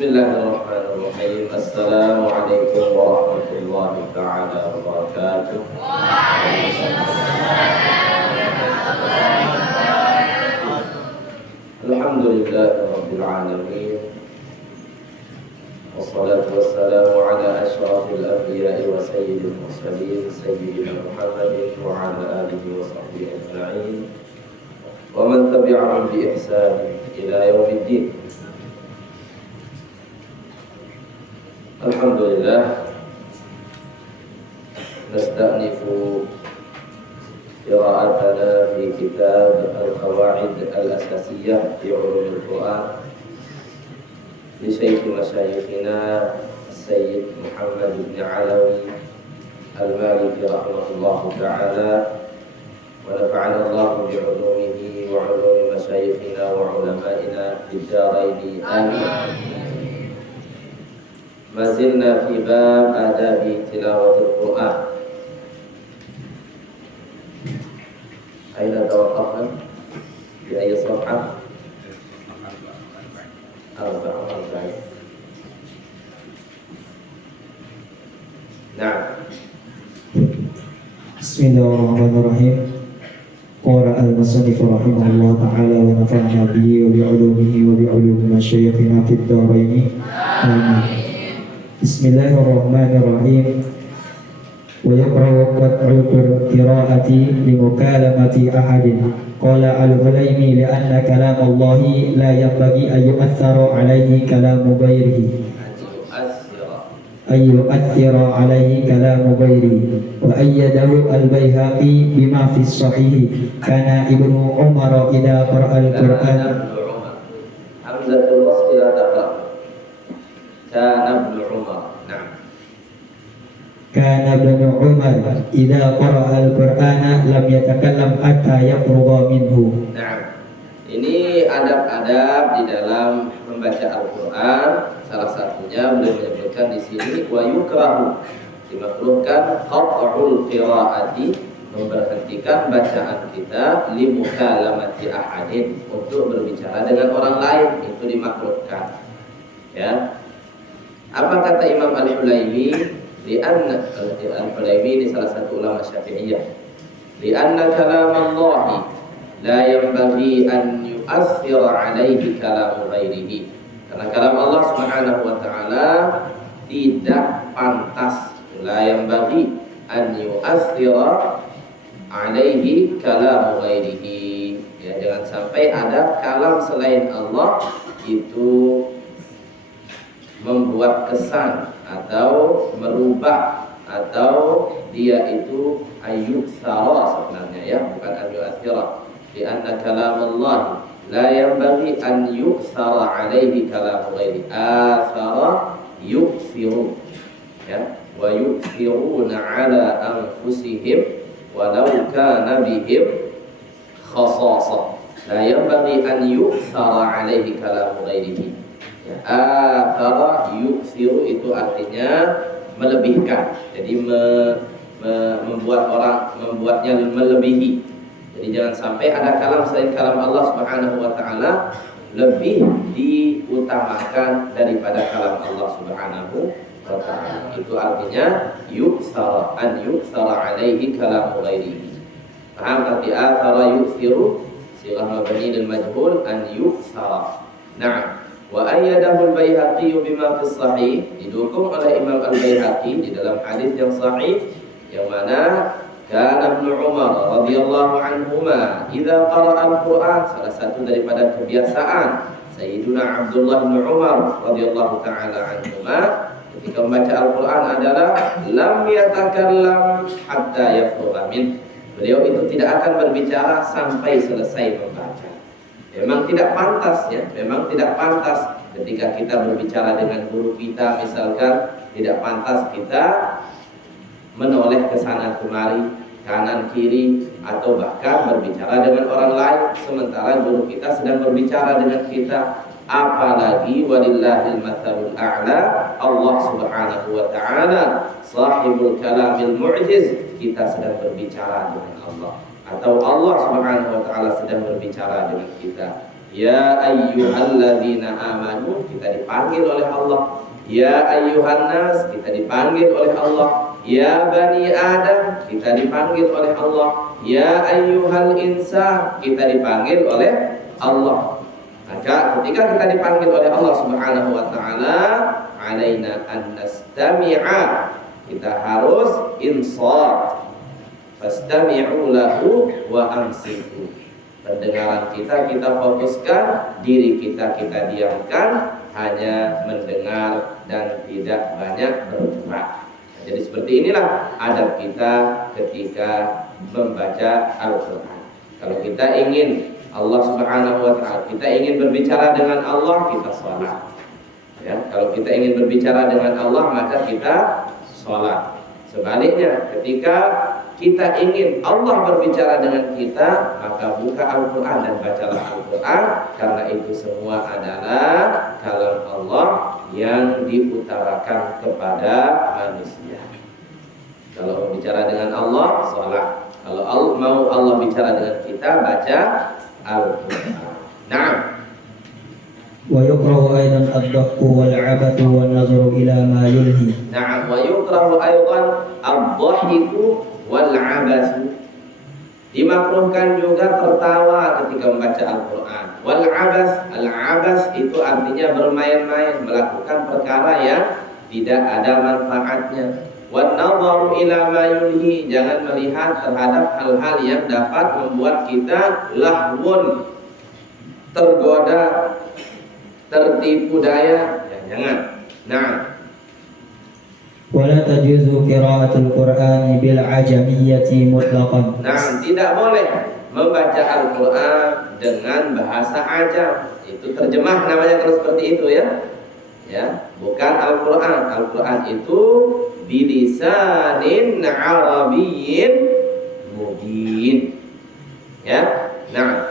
Bismillahirrahmanirrahim. Assalamualaikum warahmatullahi ta'ala wabarakatuh. Alhamdulillahirabbil alamin. Wassalatu wassalamu ala asyrafil anbiya'i wa sayyidil mursalin sayyidina Muhammadin wa ala alihi wa sahbihi ajma'in wa man tabi'ahum bi ihsan ila yaumiddin. Alhamdulillah, nasta'nifu qira'atana fi kitab al-qawaid al-asasiyah fi ulumil Quran li Syekh Masyayikhina Sayyid Muhammad bin Alawi al-Maliki rahimahullahu ta'ala, wa nafa'ana Allah bi ulumihi wa ulumi masyayikhina wa ulama'ina fid darain amin. Mazilna fi bab adabi tilawatul Quran. Aina tawaqafna? Di ayat surah Al-Baqarah. Nah. Bismillahirrahmanirrahim. Qala al-musannif rahimahullah ta'ala wa nafa'na bihi wa bi'ulumihi wa bi'ulumi masyayikhina fid darain amin. Bismillahirrahmanirrahim. Wa yaqra'u qat'ul qira'ati li mukalamati ahadin. Qala al-Ghulaimi li'anna kalam Allah la yanbaghi an yu'aththara 'alayhi kalamu ghairihi. Ay yu'aththira 'alayhi kalamu ghairihi. Wa ayyadahu al-Baihaqi bima fi as-sahih. Kana Ibnu Umar idza qara'a al-Qur'an. Hamzatul wasl la taqra. Kana Ibnu Umar. Naam. Kana Ibnu Umar idza qara'a al-Qur'ana lam yatakallam hatta yafrugha minhu. Naam. Ini adab-adab di dalam membaca Al-Qur'an. Salah satunya beliau menyebutkan di sini wa yukrahu, dimakruhkan qat'ul qira'ati, memberhentikan bacaan kita li mukalamati ahadin, untuk berbicara dengan orang lain, itu dimakruhkan. Ya. Apa kata Imam Al-Hulaimi? Li'anna Al-Hulaimi ini salah satu ulama Syafi'iyah. Li'anna kalam Allah la yanbaghi an yu'aththira 'alaihi kalamu ghairihi. Karena kalam Allah Subhanahu wa taala tidak pantas, la yanbaghi an yu'aththira 'alaihi kalamu ghairihi. Ya, jangan sampai ada kalam selain Allah itu membuat kesan atau merubah, atau dia itu ayyuksara sebenarnya, ya, bukan ayyuathira. Di anna kalam Allah la yanbaghi an yuksara alaihi kalam ghairi. Athara yuksiru, ya, wa yuksiruna ala anfusihim walau kana bihim khasasa. La yanbaghi an yuksara alaihi kalam ghairihi. Athara yuksiru itu artinya melebihkan. Jadi membuatnya melebihi. Jadi jangan sampai ada kalam selain kalam Allah Subhanahu wa taala lebih diutamakan daripada kalam Allah Subhanahu wa taala. Itu artinya yuksara, an yuksara alaihi kalamu ghairihi. Paham arti athara yuksiru? Sighah mabni lil majhul, an yuksara. Na'am. Wa ayyadahu al-Baihaqi bima fi sahih, didukung oleh Imam Al-Baihaqi di dalam hadis yang sahih, yang mana kana Ibnu Umar radhiyallahu anhuma idza qara'a al-Qur'an, salah satu daripada kebiasaan Sayyiduna Abdullah bin Umar radhiyallahu taala anhuma ketika membaca Al-Qur'an adalah lam yatakallam hatta yafrugha min. Beliau itu tidak akan berbicara sampai selesai membaca. Memang tidak pantas, ya, memang tidak pantas ketika kita berbicara dengan guru kita, misalkan tidak pantas kita menoleh ke sana kemari, kanan kiri, atau bahkan berbicara dengan orang lain sementara guru kita sedang berbicara dengan kita. Apalagi walillahil matsalul a'la, Allah Subhanahu wa taala sahibul kalamil mu'jiz, kita sedang berbicara dengan Allah, atau Allah Subhanahu wa taala sedang berbicara dengan kita. Ya ayyuhalladzina amanu, kita dipanggil oleh Allah. Ya ayyuhan nas, kita dipanggil oleh Allah. Ya bani Adam, kita dipanggil oleh Allah. Ya ayyuhal insan, kita dipanggil oleh Allah. Maka ketika kita dipanggil oleh Allah Subhanahu wa taala, alaina an nastami'a, kita harus insat. Fastami'u lahu wa ansitu. Pendengaran kita fokuskan, diri kita diamkan, hanya mendengar dan tidak banyak bergerak. Jadi seperti inilah adab kita ketika membaca Al-Quran. Kalau kita ingin Allah Subhanahu wa ta'ala, kita ingin berbicara dengan Allah, kita sholat. Ya, kalau kita ingin berbicara dengan Allah, maka kita sholat. Sebaliknya, ketika kita ingin Allah berbicara dengan kita, maka buka Al-Quran dan bacalah Al-Quran, karena itu semua adalah kalam Allah yang diutarakan kepada manusia. Kalau mau bicara dengan Allah, sholat. Kalau mau Allah bicara dengan kita, baca Al-Quran. Naam. ويكره أيضا الضحك والعبث والنظر إلى ما يلهي. Naam, wa yukrahu aydan ad-dhahiku wal 'abatsu. Dimakruhkan juga tertawa ketika membaca Al-Quran. Wal 'abats, al-'abats itu artinya bermain-main, melakukan perkara yang tidak ada manfaatnya. Wan nadharu ila ma yulhi, jangan melihat terhadap hal-hal yang dapat membuat kita lahwun, tergoda, tertipu daya, ya, jangan. Nah, ولا تجوز قراءة القرآن بالعجمية مطلقا. nah, tidak boleh membaca Al-Quran dengan bahasa ajam. Itu terjemah namanya kalau seperti itu, ya. Ya, bukan Al-Quran. Al-Quran itu bilisanin arabiyyin mubin. Ya, nah.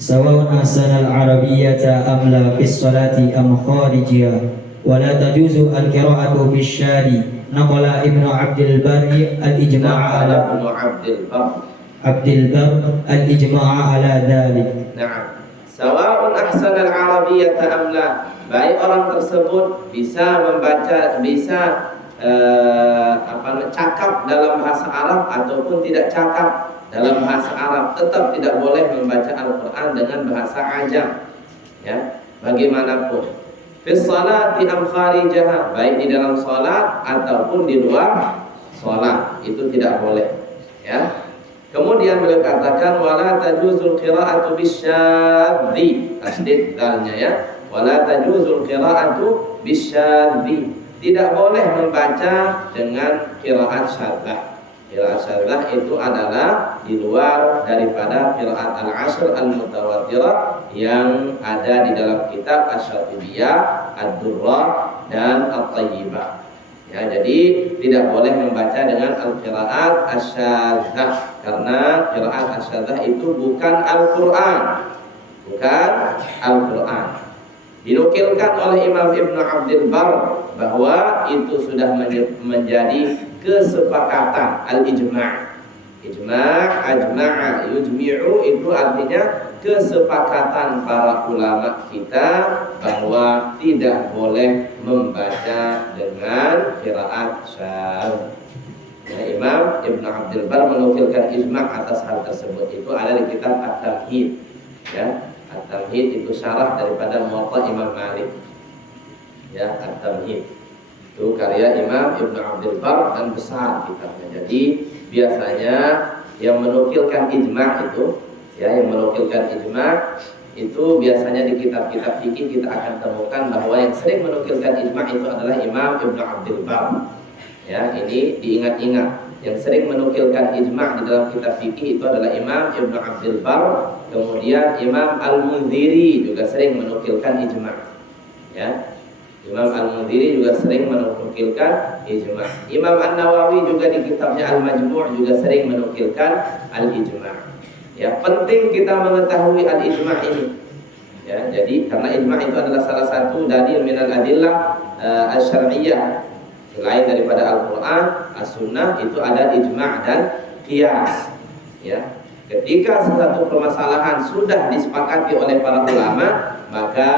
سواء أحسن العربية أم لا في الصلاة أم خارجها. ولا تجوز القراءة بالشاد. نقل ابن عبد البر الإجماع على عبد البر الإجماع على ذلك. Nah, sawa'un ahsanal arabiyyata am la, baik orang tersebut bisa membaca, bisa cakap dalam bahasa Arab ataupun tidak cakap dalam bahasa Arab, tetap tidak boleh membaca Al-Quran dengan bahasa ajam, ya, bagaimanapun. Fi sholati am kharijaha, baik di dalam sholat ataupun di luar sholat, itu tidak boleh, ya. Kemudian beliau katakan wala tajuzul qira'atu bisyadzi, tasdid dalnya, ya, wala tajuzul qira'atu bisyadzi, tidak boleh membaca dengan qiraat syadzah. Qiraat syadzah itu adalah di luar daripada qiraat al-ashr al-mutawatirah yang ada di dalam kitab Asy-Syatibiyah, Ad-Durrah dan At-Tayyibah. Ya, jadi tidak boleh membaca dengan al-qiraat asy-syadzah, karena qiraat asy-syadzah itu bukan Al-Qur'an. Bukan Al-Qur'an. Dinukilkan oleh Imam Ibn Abdul Bar bahwa itu sudah menjadi kesepakatan, al-ijma'. Ijma', ajma'a, yujmi'u itu artinya kesepakatan para ulama kita bahwa tidak boleh membaca dengan qiraat syadz. Ya, Imam Ibn Abdul Bar menukilkan ijma' atas hal tersebut. Itu ada di kitab At-Tamhid. Ya, At-Tamhid itu syarah daripada Muwatta Imam Malik. Ya, At-Tamhid itu karya Imam Ibn Abdul Bar dan besar kitabnya. Jadi biasanya yang menukilkan ijma' itu, ya, yang menukilkan ijma' itu biasanya di kitab-kitab fikih kita akan temukan bahwa yang sering menukilkan ijma' itu adalah Imam Ibn Abdul Bar. Ya, ini diingat-ingat. Yang sering menukilkan ijma' di dalam kitab fikih itu adalah Imam Ibn Abdul Bar. Kemudian Imam Al-Mundhiri juga sering menukilkan ijma'. Ya, Imam Al-Mundhiri juga sering menukilkan ijma'. Imam An-Nawawi juga di kitabnya Al-Majmu' juga sering menukilkan al-ijma'. Ya, penting kita mengetahui al-ijma' ini. Ya, jadi karena ijma' itu adalah salah satu dalil minal adillah asy-syar'iyyah. Selain daripada Al-Quran, As-Sunnah itu ada ijma' dan qiyas. Ya, Ketika satu permasalahan sudah disepakati oleh para ulama, maka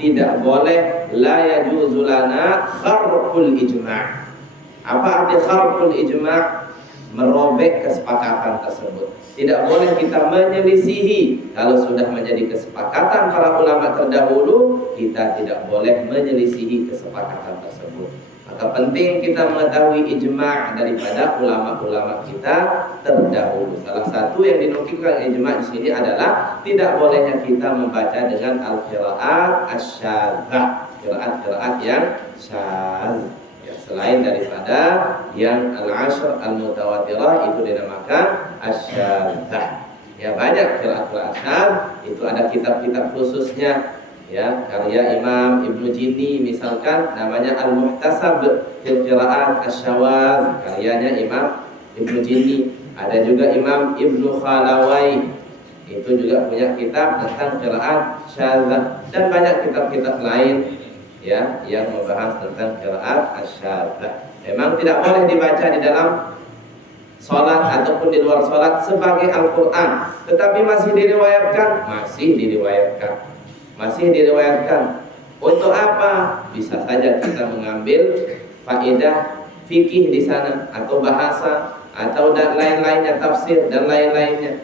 tidak boleh la yajuzu lana kharqul ijma'. Apa arti kharqul ijma'? Merobek kesepakatan tersebut. Tidak boleh kita menyelisihi. Kalau sudah menjadi kesepakatan para ulama terdahulu, kita tidak boleh menyelisihi kesepakatan tersebut. Maka penting kita mengetahui ijma' daripada ulama-ulama kita terdahulu. Salah satu yang dinukilkan ijma' di sini adalah tidak bolehnya kita membaca dengan al-qira'at asyadzah, qira'at yang syadz. Ya, selain daripada yang al-ashr al-mutawatirah itu dinamakan asyadzah. Ya, banyak qira'at syadz, itu ada kitab-kitab khususnya. Ya, karya Imam Ibnu Jinni misalkan namanya Al-Muhtasab fil Qira'at Asy-Syawaz, karyanya Imam Ibnu Jinni. Ada juga Imam Ibnu Khalawai, itu juga punya kitab tentang qiraat syadzah, dan banyak kitab-kitab lain ya yang membahas tentang qiraat asy-syadzah. Memang tidak boleh dibaca di dalam salat ataupun di luar salat sebagai Al-Qur'an, tetapi masih diriwayatkan, masih diriwayatkan. Untuk apa? Bisa saja kita mengambil faedah fikih di sana, atau bahasa, atau dan lain-lainnya, tafsir dan lain-lainnya.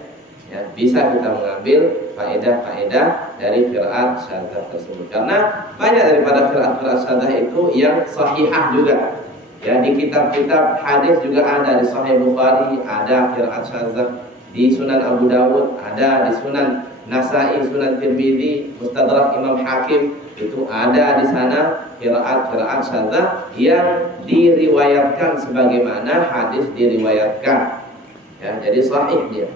Ya, bisa kita mengambil faedah-faedah dari qiraat syadzah tersebut. Karena banyak daripada qiraat syadzah itu yang sahihah juga. Ya, di kitab-kitab hadis juga ada, di Sahih Bukhari ada qiraat syadzah, di Sunan Abu Dawud ada, di Sunan Nasai, Sunan Tirmidzi, Mustadrak Imam Hakim, itu ada di sana qiraat syadzah yang diriwayatkan sebagaimana hadis diriwayatkan. Ya, jadi sahih dia.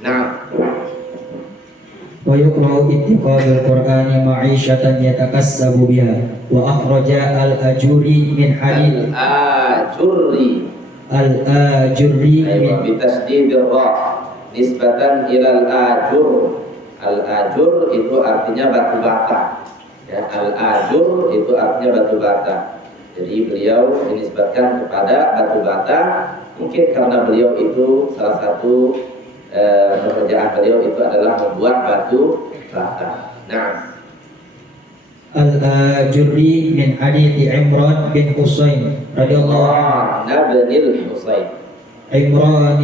Nah, wa yuqra'u ittiqadul Qur'ani ma'isyatan yatakassabu biha wa akhraja al-ajuri min hadith al-ajuri min bitasdidir ra nisbatan ilal ajur. Al-ajur itu artinya batu bata. Ya, al-ajur itu artinya batu bata. Jadi beliau dinisbatkan kepada batu bata, mungkin karena beliau itu salah satu pekerjaan beliau itu adalah membuat batu bata. Nah, al-ajuri min hadits Imran bin Husain radhiyallahu anhu. Imran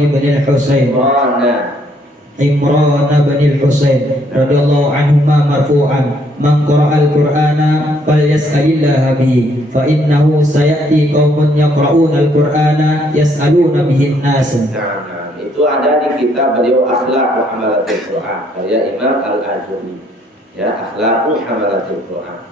bin Husain radhiyallahu anhuma marfu'an, man qara'al Qur'ana falyas'alillah bihi fa innahu sayati qaumun yaqra'una al-Qur'ana yas'aluna bihi an-nas. Nah, itu ada di kitab beliau Akhlaqu Hamalatul Qur'an, karya Imam Al-Ajuri. Ya, Akhlaqu Hamalatul Qur'an.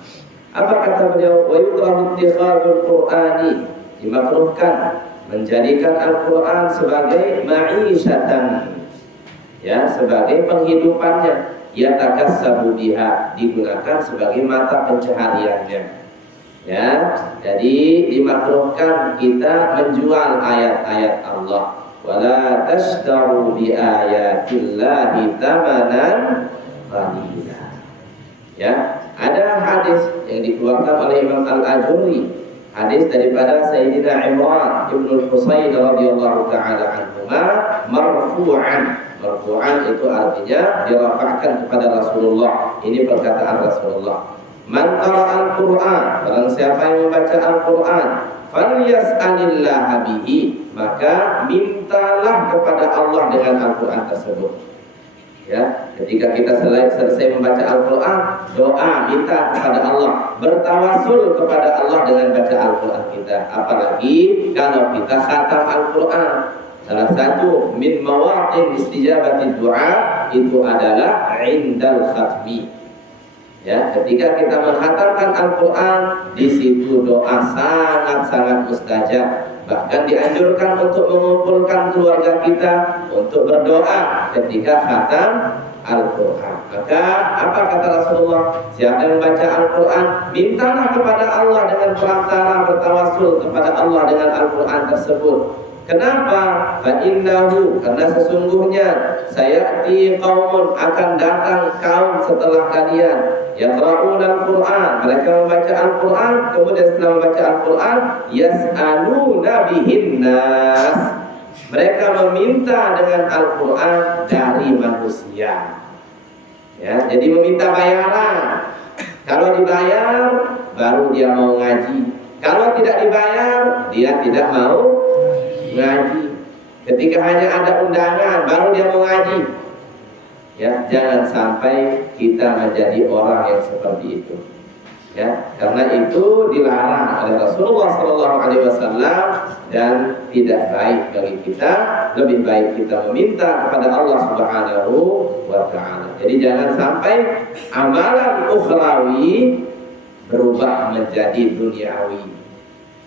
Apa kata beliau? Wa yukrahu ittikhadul Qur'ani, dimakruhkan menjadikan Al-Quran sebagai ma'isyatan, ya, sebagai penghidupannya. Yatakassabu biha, digunakan sebagai mata pencahariannya. Ya, jadi dimakruhkan kita menjual ayat-ayat Allah. Wala tashtaru bi ayatillahi thamanan qalila. Ya, ada hadis yang dikeluarkan oleh Imam Al-Ajuri, hadis daripada Sayyidina Imran ibn Husain radhiyallahu ta'ala anhuma marfu'an. Marfu'an itu artinya dirafa'kan kepada Rasulullah. Ini perkataan Rasulullah. Man qara'al Qur'an, barang siapa yang membaca Al-Quran, falyas'alillah bihi, maka mintalah kepada Allah dengan Al-Quran tersebut. Ya, ketika kita selesai membaca Al-Quran, doa minta kepada Allah, bertawasul kepada Allah dengan baca Al-Quran kita. Apalagi kalau kita khatam Al-Quran. Salah satu min mawaqin istijabati du'a itu adalah indal khatmi. Ya, ketika kita mengkhatamkan Al-Quran, di situ doa sangat-sangat mustajab. Bahkan dianjurkan untuk mengumpulkan keluarga kita untuk berdoa ketika khatam Al-Quran. Maka apa kata Rasulullah? Siapa yang membaca Al-Quran, mintalah kepada Allah dengan perantara bertawasul kepada Allah dengan Al-Quran tersebut. Kenapa? Fa'innahu, karena sesungguhnya sayati qaumun, akan datang kaum setelah kalian, yaqra'una al-Qur'an, mereka membaca Al-Qur'an, kemudian setelah membaca Al-Qur'an yas'aluna bihin nas, Mereka meminta dengan Al-Quran dari manusia. Ya, jadi meminta bayaran. Kalau dibayar, baru dia mau ngaji. Kalau tidak dibayar, dia tidak mau ngaji. Ketika hanya ada undangan, baru dia mau ngaji. Ya, jangan sampai kita menjadi orang yang seperti itu. Ya, karena itu dilarang oleh Rasulullah SAW dan tidak baik bagi kita. Lebih baik kita meminta kepada Allah Subhanahu wa Ta'ala. Jadi jangan sampai amalan ukhrawi berubah menjadi duniawi.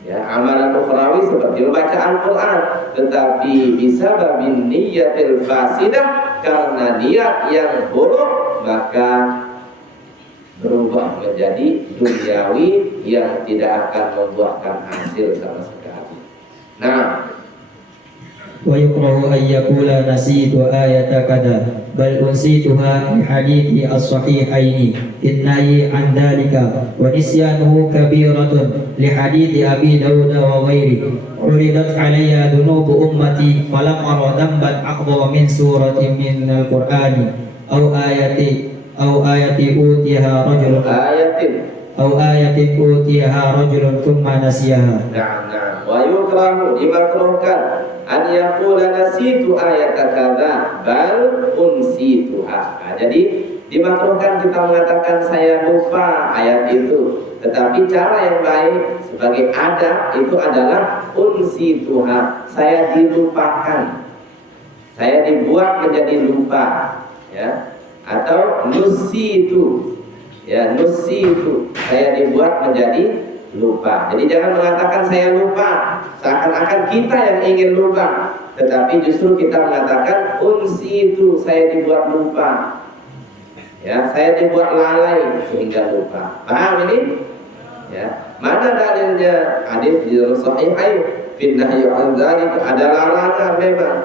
Ya, amalan ukhrawi seperti membaca Al-Quran, tetapi bisababin niyatil fasidah, karena niat yang buruk maka berubah menjadi duniawi yang tidak akan membuahkan hasil sama sekali. Nah, wa yukrahu an yaqula nasitu ayata kada bal unsituha bi hadithi as-sahihaini innahi an dhalika wa nisyanuhu kabiratun li hadithi Abi Dawud wa ghairihi uridat alayya dhunubu ummati falam ara dhanban aqdha min suratin min al-Qur'ani aw ayati utiha rajulun utiha rajulun thumma nasiyaha. Nah, wa yukrahu, dimakruhkan an yaqula nasitu ayat kadza bal unsituha. Nah, jadi dimakruhkan kita mengatakan saya lupa ayat itu, tetapi cara yang baik sebagai adab itu adalah unsituha, saya dilupakan, saya dibuat menjadi lupa, ya. Atau nusitu, ya, nusitu, saya dibuat menjadi lupa. Jadi jangan mengatakan saya lupa seakan-akan kita yang ingin lupa, tetapi justru kita mengatakan unsitu, saya dibuat lupa, ya, saya dibuat lalai sehingga lupa. Paham ini? Ya, mana dalilnya? Hadis di Sahihain fi nahyi an dzalik, ada larangan memang.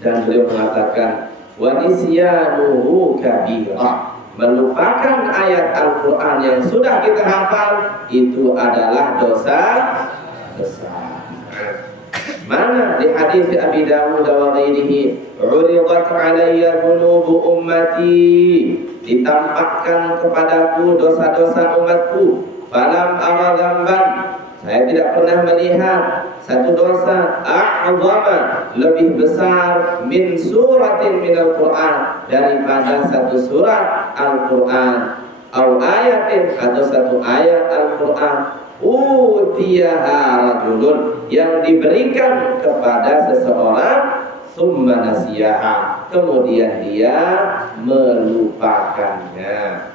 Dan beliau mengatakan wa nisyanuhu kabirah, melupakan ayat Al-Quran yang sudah kita hafal itu adalah dosa besar. Mana di hadis Abi Dawud wa ghairihi, uridat alayya dhunubu ummati, ditampakkan kepadaku dosa-dosa umatku, falam ara dzamban, saya tidak pernah melihat satu dosa a'zama, lebih besar, min suratin minal Qur'an, daripada satu surat Al-Quran, au ayatin, atau satu ayat Al-Quran, utiyaha rajulun, yang diberikan kepada seseorang, summa nasiyaha, kemudian dia melupakannya.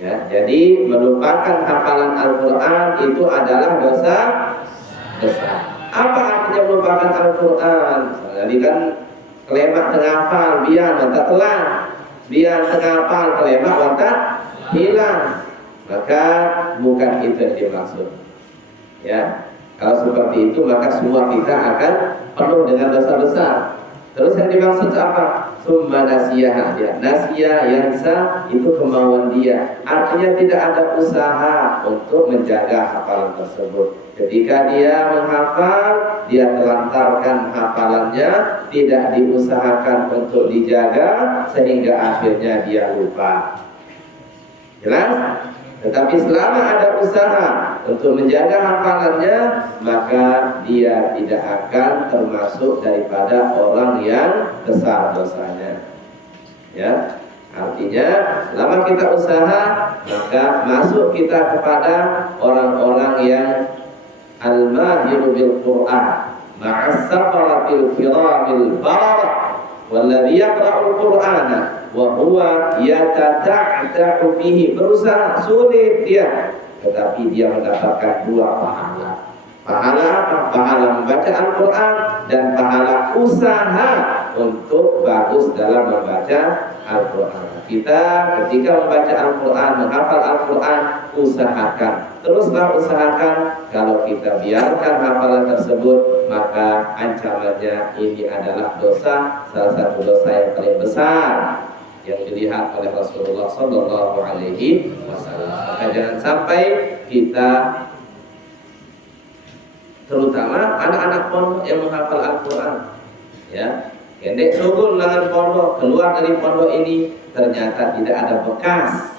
Ya, jadi melupakan hafalan Al-Quran itu adalah dosa besar. Apa artinya melupakan Al-Quran? Jadi kan kelemak tengah hafal, biar mantak telan, biar tengah hafal kelemak mantak hilang. Maka bukan itu yang dimaksud. Ya, kalau seperti itu maka semua kita akan penuh dengan dosa besar. Terus yang dimaksud apa? Summa nasiyah, ya. Nasiyah yansa itu kemauan dia. Artinya tidak ada usaha untuk menjaga hafalan tersebut. Ketika dia menghafal, dia telantarkan hafalannya, tidak diusahakan untuk dijaga sehingga akhirnya dia lupa. Jelas? Tetapi selama ada usaha untuk menjaga hafalannya, maka dia tidak akan termasuk daripada orang yang besar dosanya. Ya, artinya selama kita usaha, maka masuk kita kepada orang-orang yang al-mahiru bil Qur'an, ma'as safaratil kiramil bararah, walladhi yaqra'ul Qur'ana wa huwa yatata'ta'u fihi, berusaha sulit dia, tetapi dia mendapatkan dua pahala. Pahala apa? Pahala membaca Al-Quran dan pahala usaha untuk bagus dalam membaca Al-Quran. Kita ketika membaca Al-Quran, menghafal Al-Quran, usahakan, teruslah usahakan. Kalau kita biarkan hafalan tersebut, maka ancamannya ini adalah dosa, salah satu dosa yang paling besar yang dilihat oleh Rasulullah Sallallahu Alaihi Wasallam. Maka jangan sampai kita terutama anak-anak pondok yang menghafal Al-Quran. Ya, kendek sugul dengan pondok, keluar dari pondok ini ternyata tidak ada bekas,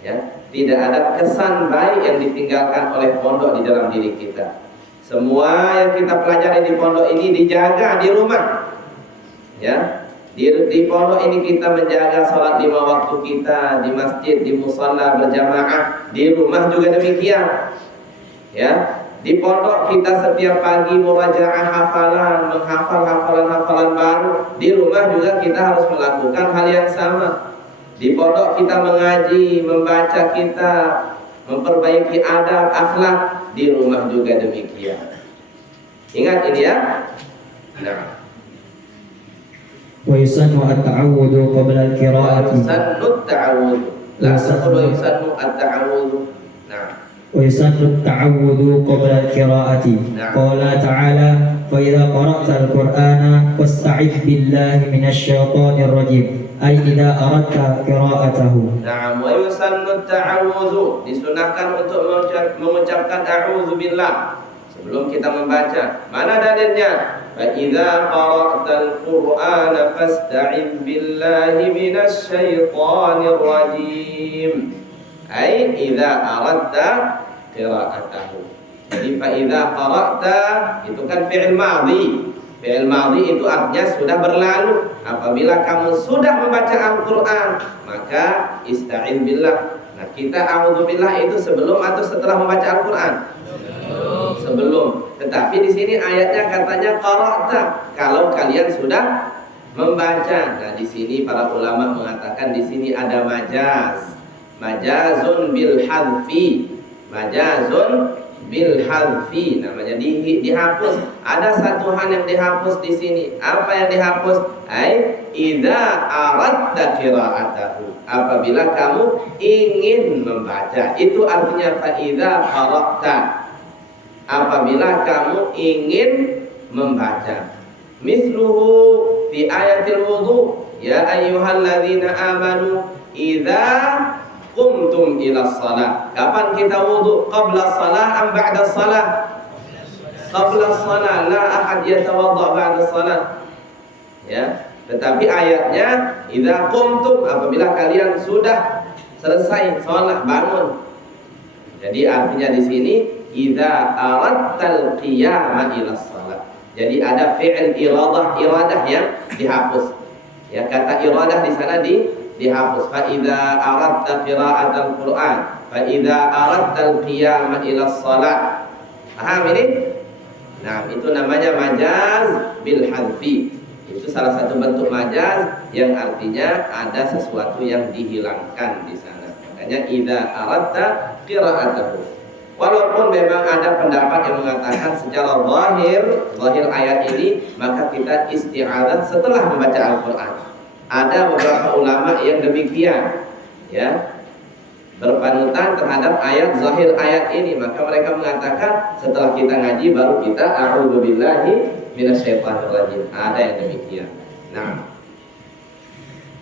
ya, tidak ada kesan baik yang ditinggalkan oleh pondok di dalam diri kita. Semua yang kita pelajari di pondok ini dijaga di rumah, ya. Di pondok ini kita menjaga sholat 5 waktu kita di masjid, di musalla berjamaah, di rumah juga demikian. Ya, di pondok kita setiap pagi murajaah hafalan, menghafal hafalan-hafalan baru. Di rumah juga kita harus melakukan hal yang sama. Di pondok kita mengaji, membaca kitab, memperbaiki adab, akhlak. Di rumah juga demikian. Ingat ini ya. Nah, ويسن التعوذ قبل القراءة yusannu at-ta'awudz. La taqulu yusannu at-ta'awudz. Nah, ويسن التعوذ قبل القراءة. نعم. قال تعالى فإذا قرأت القرآن فاستعذ بالله من الشيطان الرجيم أي إذا أردت قراءته. Nah, wa yusannu at-ta'awudz, disunahkan untuk mengucapkan a'udzu billah sebelum kita membaca. Mana dalilnya? Fa idza qara'tal Qur'ana fasta'idz billahi minasy syaithanir rajim. Ai idza aradta qira'atahu. Jadi fa idza qara'ta itu kan fi'il madhi. Fi'il madhi itu artinya sudah berlalu. Apabila kamu sudah membaca Al-Qur'an, maka ista'in billah. Nah, kita a'udzubillah itu sebelum atau setelah membaca Al-Qur'an? Sebelum. Tetapi di sini ayatnya katanya qara'ta, kalau kalian sudah membaca. Nah, di sini para ulama mengatakan di sini ada majaz. Majazun bil hadfi. Majazun bil hadfi, namanya dihapus. Ada satu hal yang dihapus di sini. Apa yang dihapus? Ai idza aradta qira'atahu. Apabila kamu ingin membaca. Itu artinya fa idza qara'ta. Apabila kamu ingin membaca. Misluhu fi ayatil wudu, ya ayyuhalladzina amanu idza qumtum ila shalah. Kapan kita wudu? Qabla shalah am ba'da shalah? Qabla shalah, la ahad yatawadda ba'da shalah. Ya, tetapi ayatnya idza qumtum, apabila kalian sudah selesai salat, bangun. Jadi artinya di sini idza aradtal qiyama ila shalah. Jadi ada fi'il iradah yang dihapus. Ya, kata iradah di sana dihapus. Fa idza aradta qira'atal Qur'an, fa idza aradtal qiyama ila shalah. Paham ini? Nah, itu namanya majaz bil hadfi. Itu salah satu bentuk majaz yang artinya ada sesuatu yang dihilangkan di sana. Makanya idza aradta qira'atahu. Walaupun memang ada pendapat yang mengatakan secara zahir ayat ini maka kita isti'adzah setelah membaca Al-Qur'an. Ada beberapa ulama yang demikian, ya, berpanutan terhadap ayat zahir ayat ini, maka mereka mengatakan setelah kita ngaji baru kita a'udzubillahi minasyaitonir rajim. Ada yang demikian. Nah,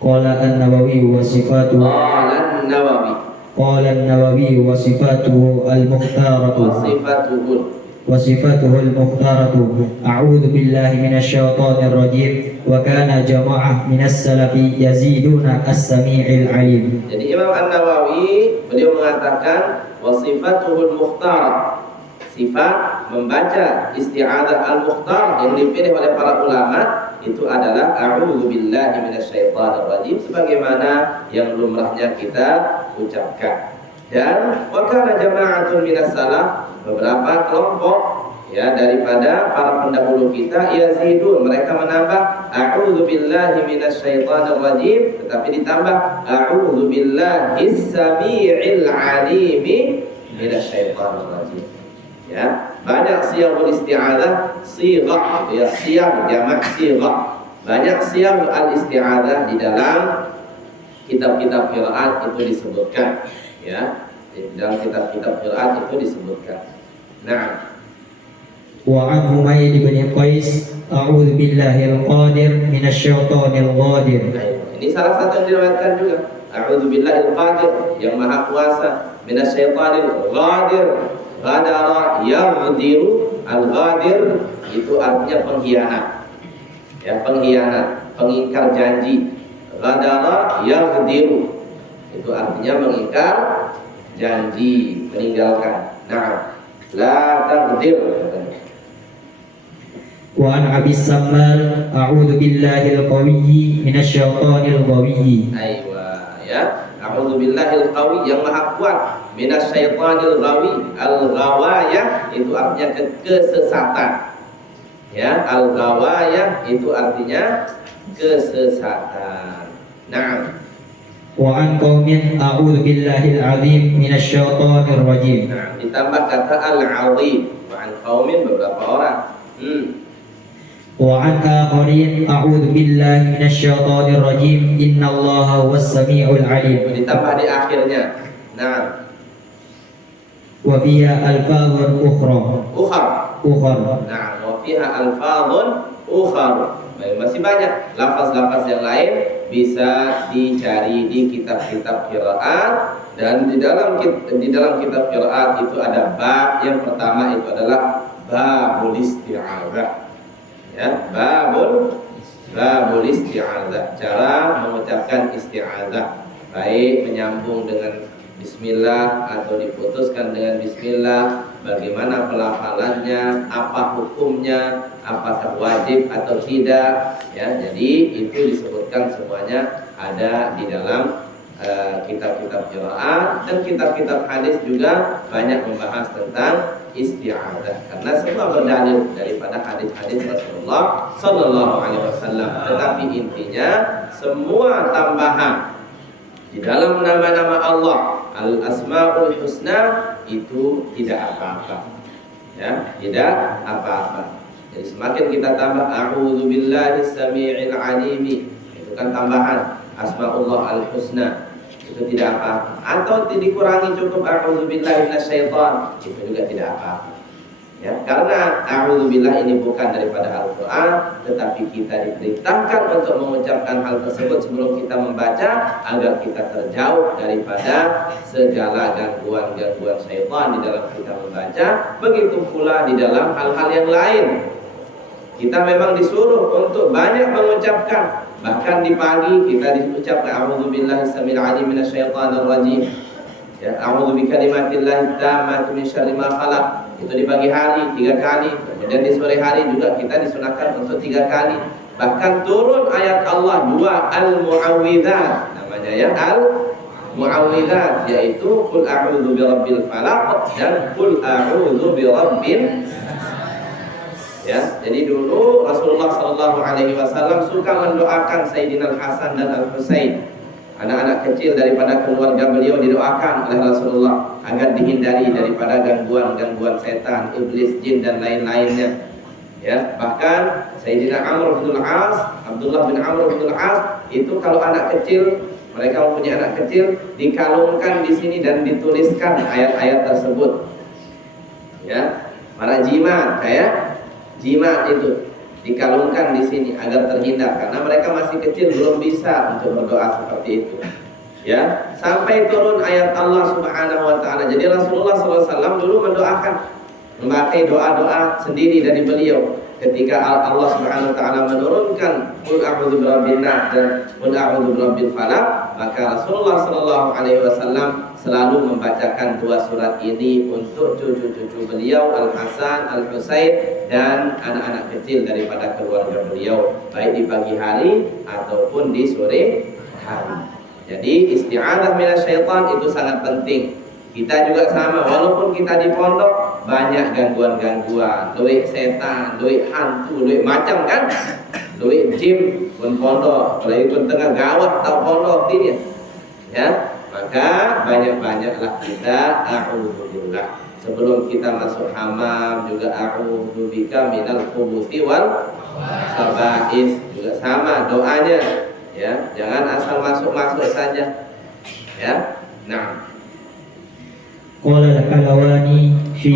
qala an-Nawawi wa sifatuhu قال النووي وصفاته المختارة وصفاته المختارة أعوذ بالله من الشيطان الرجيم وكان جماعة من السلف يزيدون السميع العليم. Jadi Imam An-Nawawi beliau mengatakan wasifatuhul mukhtar, sifat membaca isti'adzah al-mukhtar yang dipilih oleh para ulama itu adalah a'udzu billahi minasyaitonir rajim sebagaimana yang lumrahnya kita ucapkan. Dan wa kana jama'atun minas salaf, beberapa kelompok ya daripada para pendahulu kita yazidun, mereka menambah a'udzu billahi minasyaitonir rajim, tetapi ditambah a'udzu billahis samii'il 'aliim minasyaitonir rajim. Ya, banyak siyaghul isti'adzah, sighah ya, siyagh jamak sighah. Banyak siyagh al-isti'adzah di dalam kitab-kitab qiraat itu disebutkan, ya. Di dalam kitab-kitab qiraat itu disebutkan. Nah, wa an Humayd bin Qais a'udzu billahil qadir minasyaitonir ghadir. Ini salah satu yang diriwayatkan juga. A'udzu billahil qadir, yang maha kuasa, minasyaitonir ghadir. Ghadara yaghdiru Al-ghadir itu artinya pengkhianat. Ya, pengkhianat, pengingkar janji. Ghadara yaghdiru itu artinya mengingkar janji, meninggalkan. Nah, la taghdir. Wa an Abi Sammal a'udzu billahil qawiyyi minasyaitonir ghawiyyi. Aywa, ya. A'udzu billahil qawi yang maha kuat, minasyaitonil ghawi. Al-ghawayah itu artinya kesesatan. Ya, al-ghawayah itu artinya kesesatan. Nah, Wa an qaumin a'udzu billahil azim minasyaitonir rajim. nah, ditambah kata al-azim. Wa an qaumin beberapa orang. Wa an akharin a'udzu billahi minasyaitonir rajim innallaha huwas samiul alim. Ditambah di akhirnya. Nah, Wa fiha alfazun ukhar. Nah, wa fiha alfazun ukhar. Masih banyak lafaz-lafaz yang lain bisa dicari di kitab-kitab qiraat, dan di dalam kitab qiraat itu ada bab. Yang pertama itu adalah babul isti'adzah. Ya, babul isti'adzah, cara mengucapkan isti'adzah, baik menyambung dengan bismillah atau diputuskan dengan bismillah, bagaimana pelafalannya, apa hukumnya, apakah wajib atau tidak, ya. Jadi itu disebutkan semuanya ada di dalam kitab-kitab qiraat, dan kitab-kitab hadis juga banyak membahas tentang isti'adzah, karena semua berdalil daripada hadis-hadis Rasulullah Sallallahu Alaihi Wasallam. Tetapi intinya semua tambahan di dalam nama-nama Allah Al-Asmaul Husna itu tidak apa-apa, ya, tidak apa-apa. Jadi semakin kita tambah A'udzu billahi samii'il 'alimi, itu kan tambahan Asmaullah Al-Husna, itu tidak apa-apa. Atau dikurangi cukup A'udzu billahi minasyaitan, itu juga tidak apa-apa. Ya, karena a'udzubillah ini bukan daripada Al-Quran, tetapi kita diperintahkan untuk mengucapkan hal tersebut sebelum kita membaca, agar kita terjauh daripada segala gangguan-gangguan syaitan di dalam kita membaca. Begitu pula di dalam hal-hal yang lain, kita memang disuruh untuk banyak mengucapkan. Bahkan di pagi kita diucapkan a'udzubillahi samil alim minasyaitonir rajim. Ya, a'udzu bikalimatillahi tammati min syarri ma khalaq. Itu di pagi hari 3 kali, kemudian di sore hari juga kita disunahkan untuk 3 kali. Bahkan turun ayat Allah 2 al-mu'awwidzat, namanya ya al-mu'awwidzat, yaitu qul a'udzu birabbil falaq dan qul a'udzu birabbin. Ya, jadi dulu Rasulullah Sallallahu Alaihi Wasallam suka mendoakan Sayyidina Al-Hasan dan Al-Husain, anak-anak kecil daripada keluarga beliau, didoakan oleh Rasulullah agar dihindari daripada gangguan-gangguan setan, iblis, jin dan lain-lainnya. Ya, bahkan Sayyidina Abdullah bin Amr bin Al-As itu kalau anak kecil, mereka mempunyai anak kecil, dikalungkan di sini dan dituliskan ayat-ayat tersebut. Ya, para jimat, kayak jimat itu dikalungkan di sini agar terhindar, karena mereka masih kecil, belum bisa untuk berdoa seperti itu. Ya, sampai turun ayat Allah Subhanahu wa taala. Jadi Rasulullah SAW dulu mendoakan, memakai doa-doa sendiri dari beliau. Ketika Allah Subhanahu wa taala menurunkan qul a'udzu birabbin nas dan qul a'udzu birabbil falaq, maka Rasulullah sallallahu alaihi wasallam selalu membacakan 2 surat ini untuk cucu-cucu beliau Al-Hasan, Al-Husain dan anak-anak kecil daripada keluarga beliau, baik di pagi hari ataupun di sore hari. Jadi isti'adzah minasyaitan itu sangat penting. Kita juga sama, walaupun kita di pondok banyak gangguan-gangguan, luwih setan, luwih hantu, luwih macam kan, luwih jin pun pondok, kalau pun tengah gawat atau pondok ini, ya, maka banyak-banyaklah kita a'udzubillah. Sebelum kita masuk hamam juga a'udzubika minal khubuthi wal khaba'is, juga sama doanya, ya, jangan asal masuk-masuk saja, ya. Nah, Qala al-Hulwani fi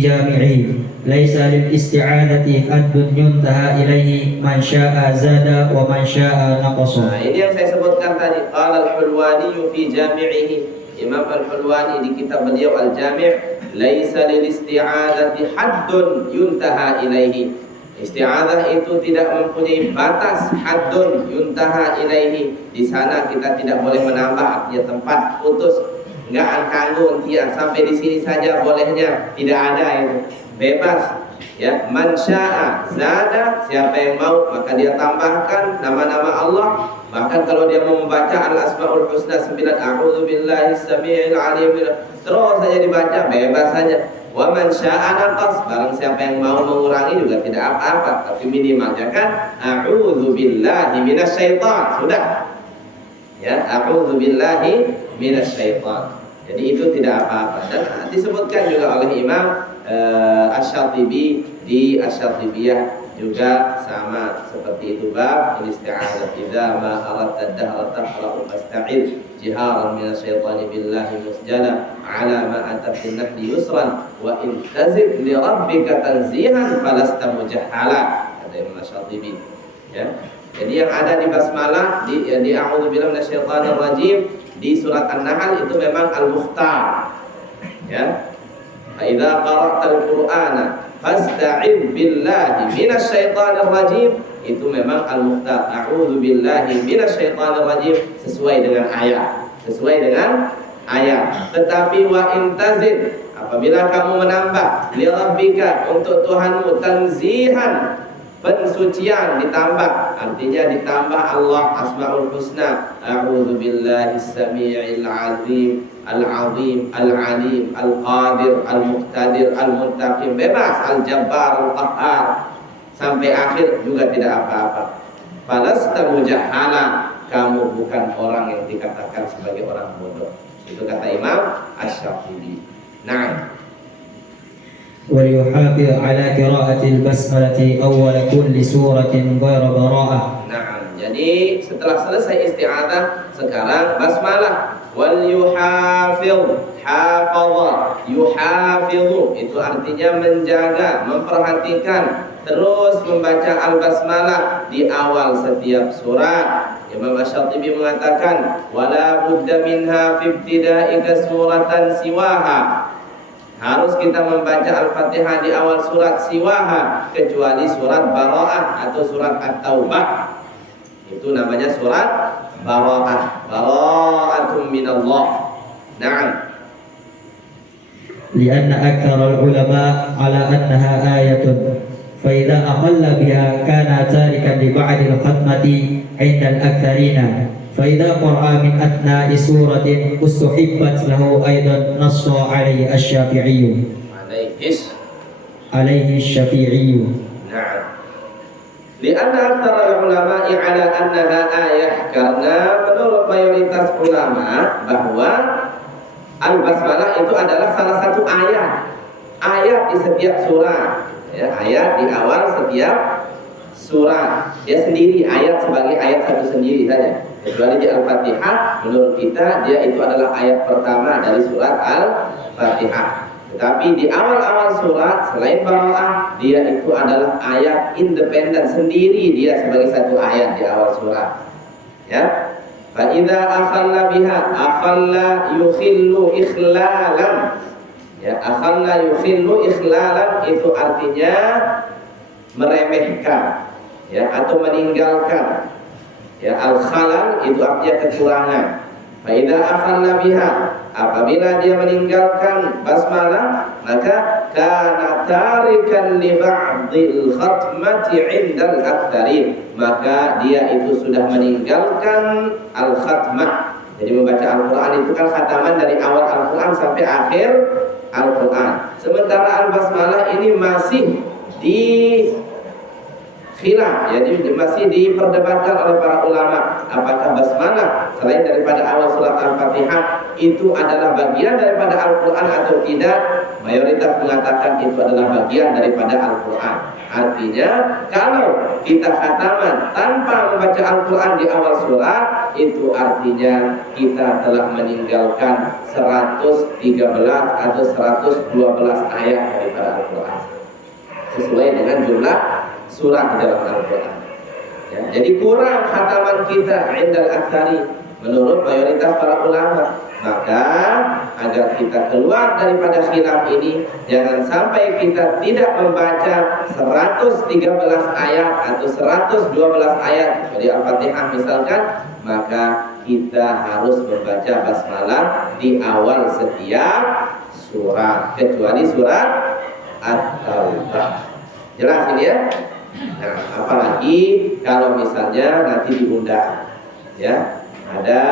jami'i laisa lil isti'adati haddun yuntaha ilaihi man syaa'a zada wa man syaa'a naqasa. Nah, ini yang saya sebutkan tadi. Qala al-Hulwani fi jami'ihi. Imam Al-Hulwani di kitab beliau Al-Jami', laisa lil isti'adzati haddun yuntaha ilaihi. Isti'adzah itu tidak mempunyai batas, haddun yuntaha ilaihi. Di sana kita tidak boleh menambah, artinya tempat putus. Enggak kanggo dia sampai di sini saja bolehnya, tidak ada itu. Bebas. Ya, man syaa zada, siapa yang mau maka dia tambahkan nama-nama Allah. Bahkan kalau dia mau membaca al-asmaul husna 9, a'udzubillahi samii'il 'aliim, terus saja dibaca, bebas saja. Wa man syaa naqas, barang siapa yang mau mengurangi juga tidak apa-apa, tapi minimalnya kan a'udzubillahi minasyaitan, sudah. Ya, a'udzubillahi minasyaitan. Jadi itu tidak apa-apa. Dan disebutkan juga oleh Imam Asy-Syatibi di Asy-Syatibiyah juga sama seperti itu, bab isti'adzah idza ma aradta ad-dahra tahra fasta'id jiharan minasyaitonir billahi musjala ala ma ata fi nahdi yusran wa in tazid li rabbika tanzihan falasta mujahhala, kata Imam Asy-Syatibi. Ya. Jadi yang ada di basmalah di a'udzubillahi minasyaitonir rajim di surat An-Nahl itu memang al-mukhtar. Ya. Fa idza qara'tal Qur'ana fasta'id billahi minasyaitonir rajim, itu memang al-mukhtar. A'udzubillahi minasyaitonir rajim sesuai dengan ayat, sesuai dengan ayat. Tetapi wa intazid, apabila kamu menambah li rabbika, untuk Tuhanmu, tanzihan, pensucian, ditambah, artinya ditambah Allah asmaul husna, a'udzubillahi samii'il 'azim al-'azim al-'alim al-qadir al-muqtadir al-muntaqim, bebas, al-jabbar al-qahhar, sampai akhir juga tidak apa-apa. Falasta mujahhala, kamu bukan orang yang dikatakan sebagai orang bodoh. Itu kata Imam Asy-Syatibi. Nah, وليحافظ على قراءة البسملة أول كل سورة غير براءة. Nah, jadi setelah selesai isti'adzah, sekarang basmalah. Wal yuhafidh, hafadha, yuhafidhu, itu artinya menjaga, memperhatikan, terus membaca al-basmalah di awal setiap surat. Imam Asy-Syatibi mengatakan, wala budda minha fi ibtida'ika suratan siwaha, harus kita membaca Al-Fatihah di awal surat siwaha, kecuali surat Bara'ah atau surat At-Taubah. Itu namanya surat Bara'ah, Bara'atun minallah. Na'am. لأن أكثر العلماء على أنها آية، فإذا أخل بها كان تاركا لبعض الختمة عند الأكثرين، فإذا قرأ من أثناء سورة استحبت له أيضا، نص عليه الشافعي. عليه الشافعي. نعم. لأن أكثر العلماء على أنها آية, karena menurut mayoritas ulama bahwa al-basmalah itu adalah salah satu ayat di setiap surah. Ya, ayat di awal setiap surah. Dia sendiri ayat, sebagai ayat satu sendiri saja. Kecuali di Al-Fatihah, menurut kita dia itu adalah ayat pertama dari surat Al-Fatihah. Tetapi di awal-awal surat selain Bara'ah, dia itu adalah ayat independen sendiri, dia sebagai satu ayat di awal surat. Ya. Fa idza akhalla biha, akhalla yukhillu ikhlalan. Ya, akhalla yukhillu ikhlalan itu artinya meremehkan, ya, atau meninggalkan. Ya, al-khalal itu artinya kekurangan. Fa idza akhalla biha, apabila dia meninggalkan basmalah, maka kana tarikan li ba'dil khatmati 'indal aktsarin, maka dia itu sudah meninggalkan al-khatmah. Jadi membaca Al-Qur'an itu kan khataman dari awal Al-Qur'an sampai akhir Al-Qur'an. Sementara al-basmalah ini masih di khilaf, jadi masih diperdebatkan oleh para ulama, apakah basmalah selain daripada awal surat Al-Fatihah itu adalah bagian daripada Al-Quran atau tidak. Mayoritas mengatakan itu adalah bagian daripada Al-Quran. Artinya kalau kita khataman tanpa membaca Al-Quran di awal surat, itu artinya kita telah meninggalkan 113 atau 112 ayat daripada Al-Quran, sesuai dengan jumlah surat di dalam Al-Quran. Ya, jadi kurang khataman kita indal aktsari menurut mayoritas para ulama. Maka agar kita keluar daripada khilaf ini, jangan sampai kita tidak membaca 113 ayat atau 112 ayat dari Al-Fatihah misalkan, maka kita harus membaca basmalah di awal setiap surat, kecuali surat At-Taubah. Jelas ini ya? Nah, apalagi kalau misalnya nanti diundang, ya, ada,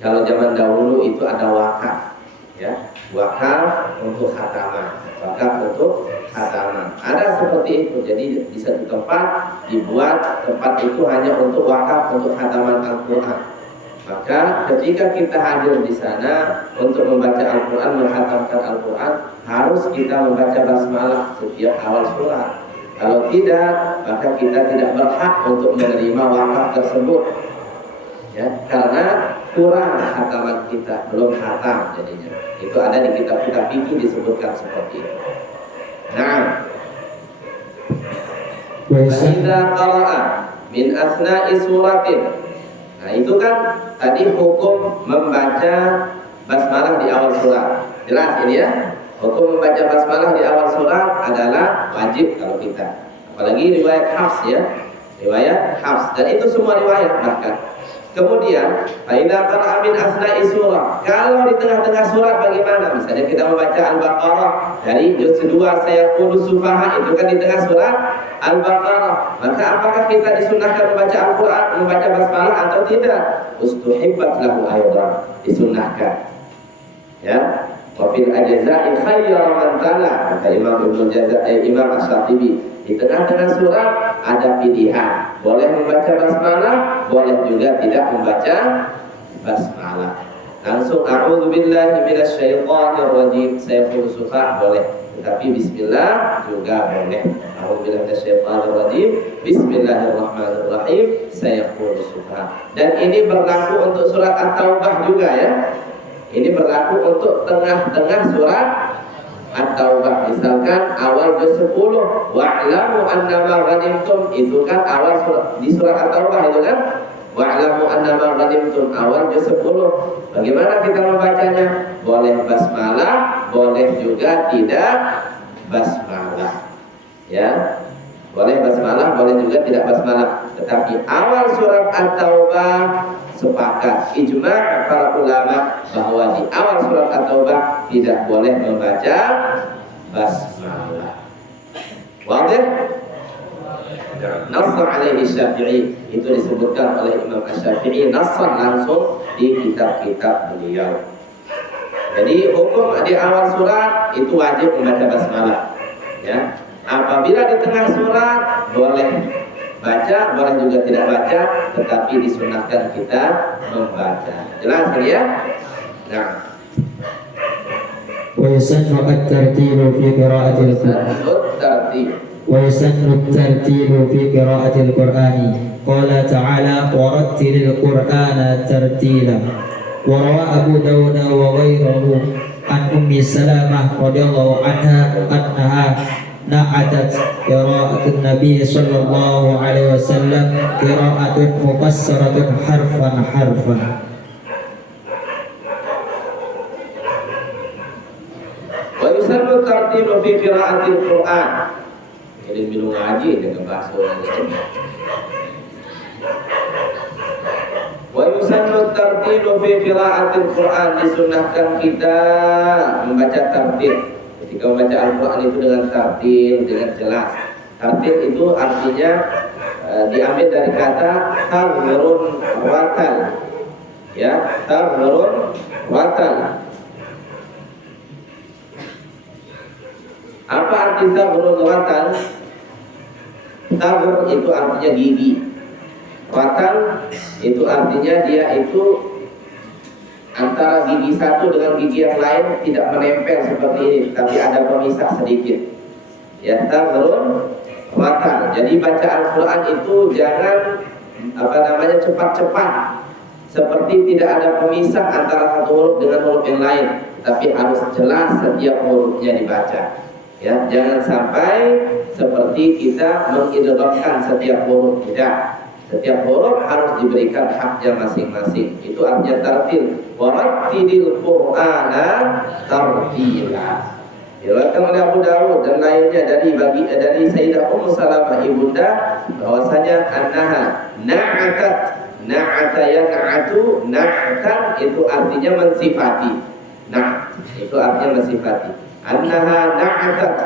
kalau zaman dahulu itu ada wakaf, ya, wakaf untuk khataman, wakaf untuk khataman. Ada seperti itu. Jadi di satu tempat dibuat tempat itu hanya untuk wakaf untuk khataman Al-Quran. Maka ketika kita hadir di sana untuk membaca Al-Quran, menghatamkan Al-Quran, harus kita membaca basmalah setiap awal surat. Kalau tidak, maka kita tidak berhak untuk menerima wakaf tersebut, ya, karena kurang khataman kita, belum khatam jadinya. Itu ada di kitab-kitab fikih disebutkan seperti itu. Nah, idza qara'a min asna'i suratin. Nah, itu kan tadi hukum membaca basmalah di awal surat. Jelas ini ya? Hukum membaca basmalah di awal surat adalah wajib kalau kita. Apalagi riwayat Hafs ya. Riwayat Hafs, dan itu semua riwayat bahkan. Kemudian, idza qara'a min asna'i surah. Kalau di tengah-tengah surat bagaimana? Misalnya kita membaca Al-Baqarah dari juz 2 sayaqulu sufaha, itu kan di tengah surat Al-Baqarah. Maka apakah kita disunahkan membaca Al-Quran, membaca basmalah atau tidak? Ustuhibbat lahu aydan, disunahkan. Ya. Wa fil ajza'i khayra man tala, kata Imam Ibnu Imam Asy-Syatibi. Di tengah-tengah surat ada pilihan, boleh membaca basmalah, boleh juga tidak membaca basmalah. Langsung a'udzubillahi minasyaitonir rajim, sayaqulu sufa boleh, tetapi bismillah juga boleh. A'udzubillahi minasyaitonir rajim, bismillahirrahmanirrahim, sayaqulu sufa. Dan ini berlaku untuk surat At-Taubah juga ya. Ini berlaku untuk tengah-tengah surat At-Taubah. Misalkan awal juz 10, wa'lamu annama ghanimtum, itu kan awal surat, di surat At-Taubah itu kan, wa'lamu annama ghanimtum, awal juz 10. Bagaimana kita membacanya? Boleh basmalah, boleh juga tidak basmalah. Ya. Boleh basmalah, boleh juga tidak basmalah. Tetapi awal surat At-Taubah sepakat ijma' para ulama bahwa di awal surat At-Taubah tidak boleh membaca basmalah. Wadih? Nass alaihi Syafi'i, itu disebutkan oleh Imam Asy-Syafi'i nassan langsung di kitab-kitab beliau. Jadi hukum di awal surat itu wajib membaca basmalah. Ya. Apabila di tengah surat boleh baca, boleh juga tidak baca, tetapi disunahkan kita membaca. Jelas ya? Nah. ويسن الترتيب في قراءة القرآن. ويسن الترتيب في قراءة القرآن. قال تعالى: ورتل القرآن ترتيلا. وروى أبو داود وغيره عن أم سلمة رضي الله عنها أنها نعتت قراءة النبي صلى الله عليه وسلم قراءة مفسرة حرفا حرفا. ويسن الترتيب في قراءة القرآن. Jadi minum ngaji dengan bahasa ini. Wa yusannu tartilu fi qira'atil Qur'an, disunahkan kita membaca tartil. Ketika membaca Al-Quran itu dengan tartil, dengan jelas. Tartil itu artinya diambil dari kata taghrun watal. Ya, taghrun watal. Apa arti taghrun watal? Taghr itu artinya gigi. Watal itu artinya dia itu antara gigi satu dengan gigi yang lain tidak menempel seperti ini, tapi ada pemisah sedikit. Ya, taghrun watal. Jadi baca Al-Quran itu jangan cepat-cepat, seperti tidak ada pemisah antara satu huruf dengan huruf yang lain, tapi harus jelas setiap hurufnya dibaca. Ya, jangan sampai seperti kita mengidghamkan setiap huruf, tidak. Setiap huruf harus diberikan haknya masing-masing. Itu artinya tartil. Warattilil Qur'ana tartila. Diriwayatkan oleh Abu Dawud dan lainnya dari Sayyidah Ummu Salamah ibunda bahwasanya annaha na'atat, na'ata yan'atu, na'atan itu artinya mensifati. Nah, itu artinya mensifati. Annaha na'atat,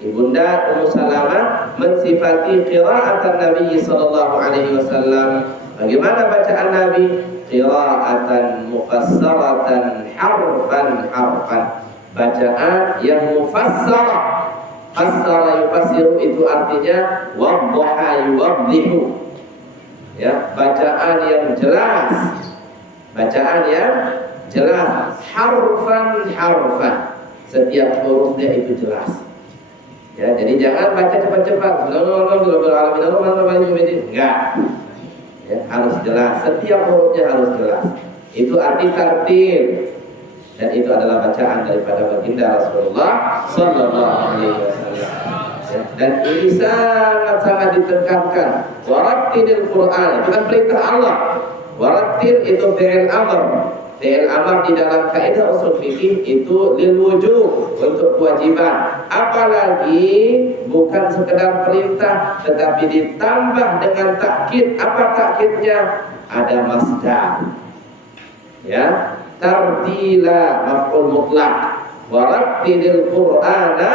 ibunda Ummu Salamah mensifati qira'atan Nabi sallallahu alaihi wasallam. Bagaimana bacaan Nabi? Qira'atan mufassaratan harfan harfan. Bacaan yang mufassara. Fassara yufassiru itu artinya wadhaha yuwadhihu. Ya, bacaan yang jelas. Bacaan yang jelas, harfan harfan. Setiap hurufnya itu jelas. Ya, jadi jangan baca cepat-cepat. Enggak. Ya, harus jelas. Setiap hurufnya harus jelas. Itu arti tartil. Dan itu adalah bacaan daripada baginda Rasulullah sallallahu alaihi wasallam. Ya, dan ini sangat-sangat ditekankan. Warattilil Qur'an, itu kan perintah Allah. Warattil itu fi'il amr. Fi'il amr di dalam kaidah usul fikih itu lil wujub, untuk kewajiban. Apalagi bukan sekedar perintah tetapi ditambah dengan takkid. Apa takkidnya? Ada masdar. Ya, tartila maf'ul mutlaq. Warattilil Qur'ana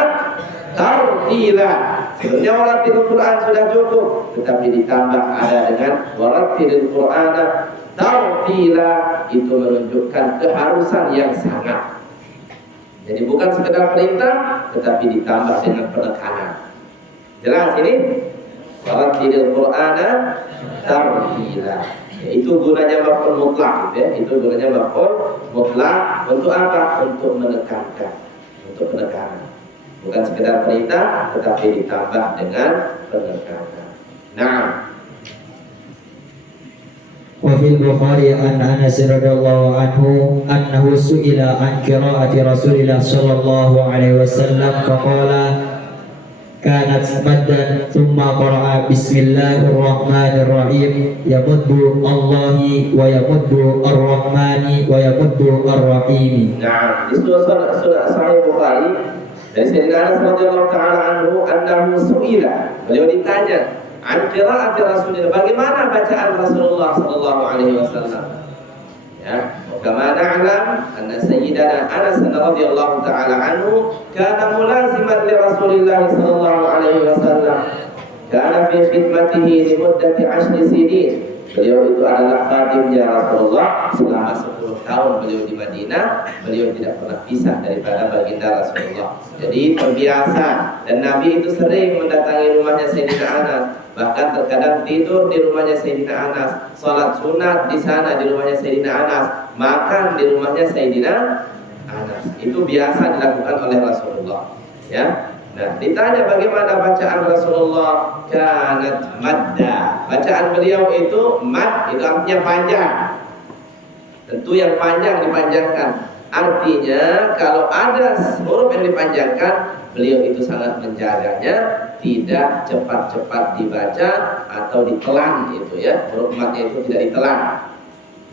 tartila. Sebenarnya warattilil Qur'an sudah cukup, tetapi ditambah ada dengan warattilil Qur'ana tartila, itu menunjukkan keharusan yang sangat. Jadi bukan sekedar perintah, tetapi ditambah dengan penekanan. Jelas ini? Warattilil Qur'ana tartila. Ya, itu gunanya maf'ul mutlak, gitu ya. Itu gunanya maf'ul mutlak untuk apa? Untuk menekankan, untuk penekanan. Bukan sekedar perintah, tetapi ditambah dengan penekanan. Nah. وفي البخاري عن أنس رضي الله عنه أنه سئل عن قراءة رسول الله صلى الله عليه وسلم فقال كانت مدا ثم قرأ بسم الله الرحمن الرحيم يمد الله ويمد الرحمن ويمد الرحيم. Nah, di surah Sahih Bukhari dari Sayyidina Anas radhiyallahu taala anhu annahu su'ila, beliau ditanya an qiraati Rasulillah, bagaimana bacaan Rasulullah sallallahu alaihi wasallam. Ya, kama na'lam anna sayyidana Anas radhiyallahu taala anhu kana mulaziman li Rasulillah sallallahu alaihi wasallam. Kana fi khidmatihi li muddati 10 sinin. Beliau itu adalah khadimnya Rasulullah selama 10 tahun beliau di Madinah. Beliau tidak pernah pisah daripada baginda Rasulullah. Jadi terbiasa, dan Nabi itu sering mendatangi rumahnya Sayyidina Anas. Bahkan terkadang tidur di rumahnya Sayyidina Anas, sholat sunat di sana di rumahnya Sayyidina Anas, makan di rumahnya Sayyidina Anas. Itu biasa dilakukan oleh Rasulullah. Ya. Nah, ditanya bagaimana bacaan Rasulullah, kanat madda. Bacaan beliau itu mad, itu artinya panjang. Tentu yang panjang dipanjangkan. Artinya kalau ada huruf yang dipanjangkan, beliau itu sangat menjaganya, tidak cepat-cepat dibaca atau ditelan itu ya. Huruf madnya itu tidak ditelan.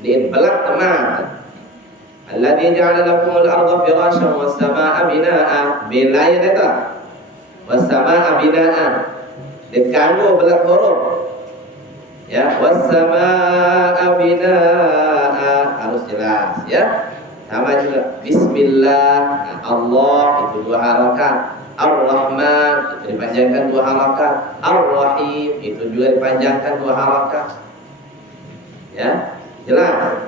Dibelat teman. Alladzi ja'ala lakumul arda firasyan was samaa'a binaa'a. Bilaya kata. Was-samaa'a bina'an. Dikanggo belat huruf. Ya, was-samaa'a bina'a, harus jelas ya. Sama juga bismillah, Allah itu 2 harakat. Ar-Rahman itu dipanjangkan 2 harakat. Ar-Rahim itu juga dipanjangkan 2 harakat. Ya, jelas.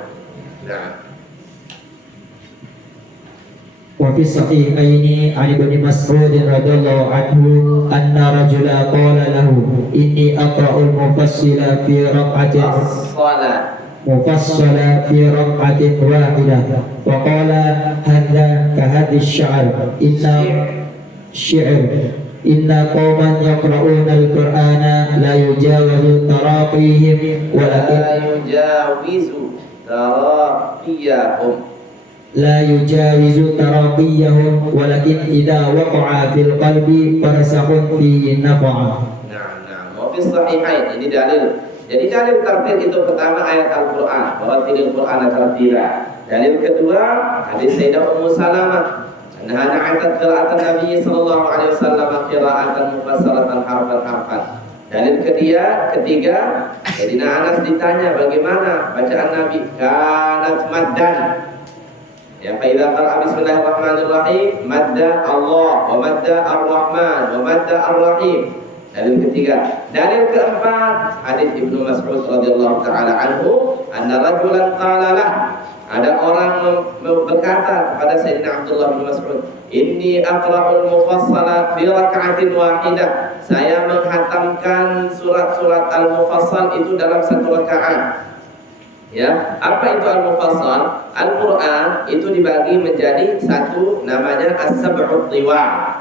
Nah. وفي الصحيحين عن ابن مسعود رضي الله عنه أن رجلا قال له إني أقرأ المفصل في ركعة مفصل في ركعة واحدة فقال هذا كهذا الشعر إن قوما يقرؤون القرآن لا يجاوز تراقيهم لا يجاوز تراقيهم ولكن إذا وقع في القلب فرسخ فيه نفع. Nah, وفي الصحيحين, ini dalil Jadi dalil tartil itu pertama ayat Al-Quran, warattilil Qur'ana tartila. Dalil kedua hadis Sayyidah Ummu Salamah, annaha na'atat qira'atan Nabi sallallahu alaihi wasallam qira'atan mufassaratan harfan. Dalil ketiga Sayyidina Anas ditanya bagaimana bacaan Nabi, kanat maddan. Ya, fa idza qara'a bismillahirrahmanirrahim madda Allah wa madda ar-Rahman wa madda ar-Rahim. Dalil ketiga. Dalil keempat hadis Ibnu Mas'ud radhiyallahu taala anhu, anna rajulan qala lah, ada orang berkata kepada Sayyidina Abdullah bin Mas'ud, inni aqra'ul mufassala fi raka'atin wahidah. Saya menghatamkan surat-surat al-mufassal itu dalam satu rakaat. Ya, apa itu al-mufassal? Al-Qur'an itu dibagi menjadi satu, namanya as-sab'ut tiwa.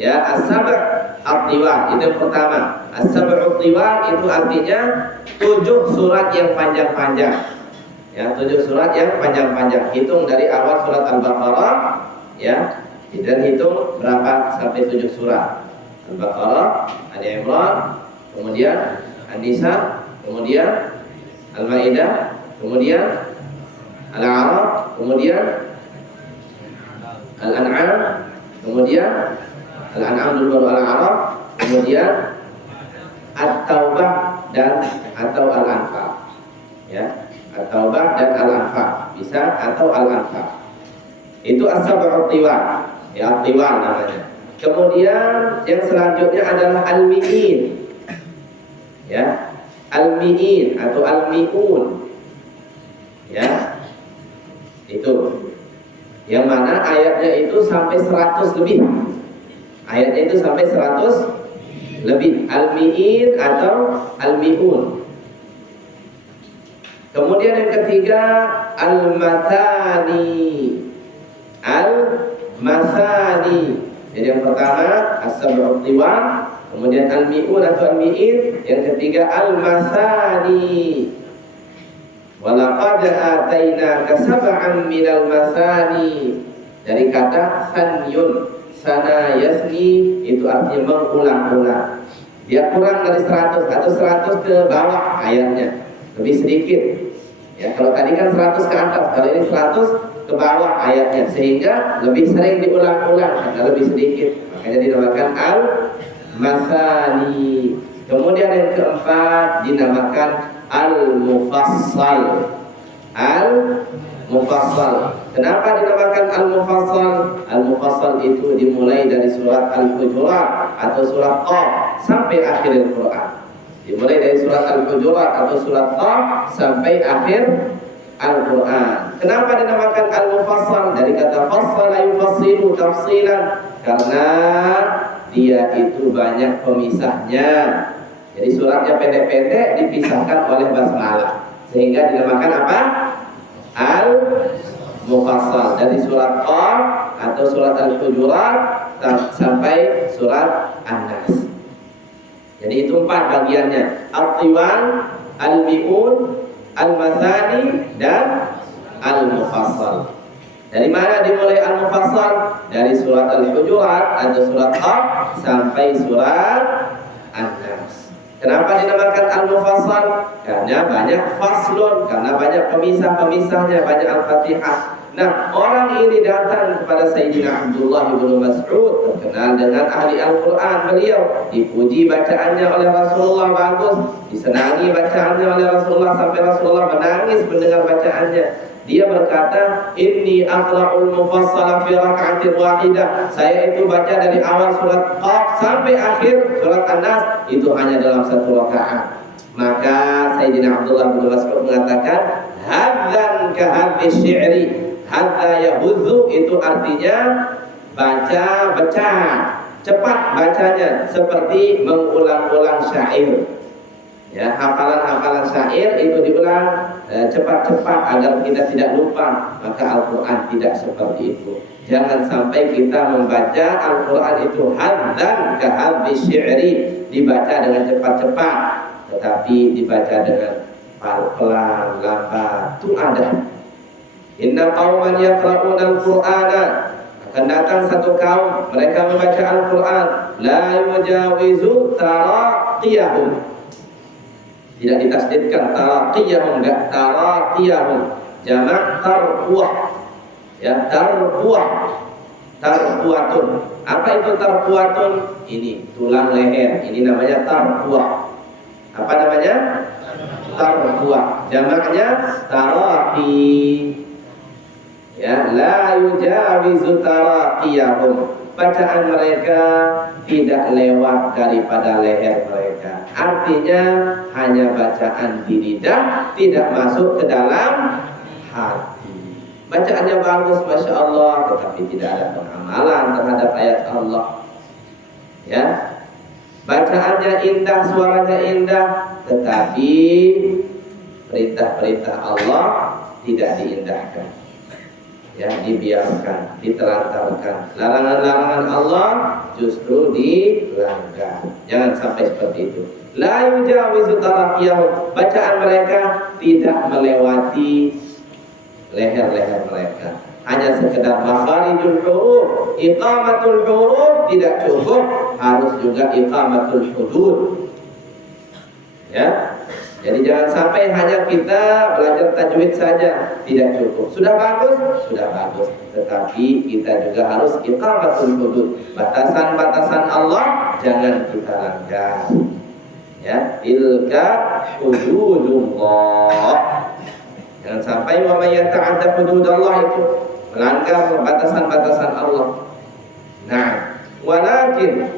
Ya, as-sab' at-tiwa itu yang pertama. As-sab'ut tiwa itu artinya 7 surat yang panjang-panjang. Ya, 7 surat yang panjang-panjang. Hitung dari awal surat Al-Baqarah, ya, dan hitung berapa sampai 7 surat. Al-Baqarah, Ali Imran, kemudian An-Nisa, kemudian Al-Maidah, kemudian Al-A'raf, kemudian Al-An'am, kemudian Al-An'am dulu baru Al-A'raf, kemudian At-Taubah dan atau Al-Anfal. Ya, At-Taubah dan Al-Anfal bisa, atau Al-Anfal. Itu as-sab'ut tiwa, ya, tiwa namanya. Kemudian yang selanjutnya adalah al-mi'in. Ya, al-mi'in atau al-mi'un. Ya. Itu. Yang mana ayatnya itu sampai 100 lebih. Ayatnya itu sampai 100 lebih. Al-mi'in atau al-mi'un. Kemudian yang ketiga al-mathani. Al-mathani. Jadi yang pertama as-sab'ut tiwan, kemudian al-mi'un atau al-mi'in, yang ketiga al-mathani. Walaqad atainaka sab'an minal mathani. Dari kata sanyun, sana yasni, itu artinya mengulang-ulang. Dia kurang dari 100 atau 100 ke bawah ayatnya, lebih sedikit. Ya, kalau tadi kan 100 ke atas, kalau ini 100 ke bawah ayatnya, sehingga lebih sering diulang-ulang karena lebih sedikit. Makanya dinamakan al-mathani. Kemudian yang keempat dinamakan al-mufassal. Al-mufassal. Kenapa dinamakan al-mufassal? Al-mufassal itu dimulai dari surat Al-Hujurat atau surat Qaf sampai akhir Al-Quran. Dimulai dari surat Al-Hujurat atau surat Qaf sampai akhir Al-Quran. Kenapa dinamakan al-mufassal? Dari kata fassala yufassilu tafsilan, karena dia itu banyak pemisahnya. Jadi suratnya pendek-pendek dipisahkan oleh basmalah, sehingga dinamakan apa? Al-mufassal. Dari surat Qaf atau surat Al-Hujurat sampai surat An-Nas. Jadi itu 4 bagiannya: Al-Tiwan, Al-Mi'un, Al-Mathani, dan Al-Mufassal. Dari mana dimulai Al-Mufassal? Dari surat Al-Hujurat atau surat Qaf sampai surat An-Nas. Kenapa dinamakan Al-Mufassal? Karena banyak faslun, karena banyak pemisah-pemisahnya, banyak Al-Fatihah. Nah, orang ini datang kepada Sayyidina Abdullah bin Mas'ud, terkenal dengan ahli Al-Quran. Beliau dipuji bacaannya oleh Rasulullah, bagus, disenangi bacaannya oleh Rasulullah, sampai Rasulullah menangis mendengar bacaannya. Dia berkata, inni aqra'ul mufassala fi raka'atin wahidah. Saya itu baca dari awal surat Qaf sampai akhir surat An-Nas itu hanya dalam satu rakaat. Maka Sayyidina Abdullah bin Mas'ud mengatakan, hadzan ka hadzi syi'ri. Hadza yahudzu itu artinya baca cepat bacanya, seperti mengulang-ulang syair. Ya, hafalan-hafalan syair itu diulang cepat-cepat agar kita tidak lupa. Maka Al-Quran tidak seperti itu. Jangan sampai kita membaca Al-Quran itu hadzan ka hadzi syi'ri, dibaca dengan cepat-cepat, tetapi dibaca dengan pelan, lambat. Itu ada. Inna qauman yaqra'una al-Qur'ana, akan datang satu kaum, mereka membaca Al-Quran, la yujawizu taraqiyahum, Tidak ditasdidkan taraqiyahum, enggak taraqiyahum. Jamak tarquah. Ya, tarquah. Tarquatun. Apa itu tarquatun? Ini tulang leher. Ini namanya tarquah. Apa namanya? Tarquah. Jamaknya taraqi. Ya, la yujawizu taraqiyahum. Bacaan mereka tidak lewat daripada leher mereka. Artinya hanya bacaan di lidah, tidak masuk ke dalam hati. Bacaannya bagus, Masya Allah, tetapi tidak ada pengamalan terhadap ayat Allah. Ya, bacaannya indah, suaranya indah, tetapi perintah-perintah Allah tidak diindahkan. Ya, dibiarkan, ditelantarkan. Larangan-larangan Allah justru dilanggar. Jangan sampai seperti itu. La yujawizu taraqiyahum. Bacaan mereka tidak melewati leher-leher mereka. Hanya sekedar makharijul huruf, iqamatul huruf tidak cukup, harus juga iqamatul hudud. Ya. Jadi jangan sampai hanya kita belajar tajwid saja, tidak cukup. Sudah bagus, tetapi kita juga harus iqamatul hudud. Batasan-batasan Allah jangan kita langgar. Ya, tilka hududullah. Jangan sampai wa may yata'adda hududallah itu melanggar batasan-batasan Allah. Nah, walakin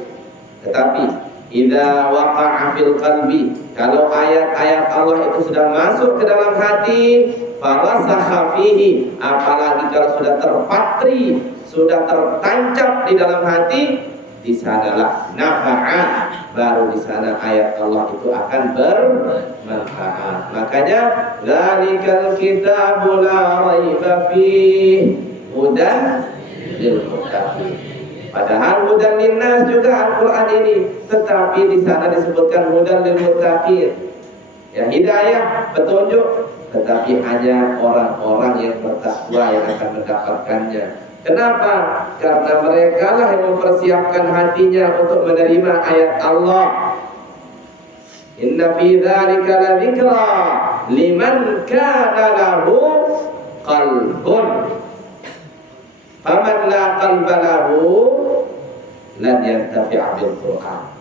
tetapi idza waqa'a fil qalbi, kalau ayat-ayat Allah itu sudah masuk ke dalam hati, farasakha fihi, apalagi kalau sudah terpatri, sudah tertancap di dalam hati, di sanalah nafa'at, baru di sana ayat Allah itu akan bermanfaat. Makanya dzalikal kitabu la raiba fihi hudan lil muttaqin. Padahal hudan linnas juga Al-Quran ini, tetapi di sana disebutkan hudan lil muttaqin. Ya, hidayah, petunjuk, tetapi hanya orang-orang yang bertakwa yang akan mendapatkannya. Kenapa? Karena mereka lah yang mempersiapkan hatinya untuk menerima ayat Allah. Inna fi dzalika la dzikra liman kana lahu qalbun. Faman la qalba lahu lan yantafi' bil Qur'an.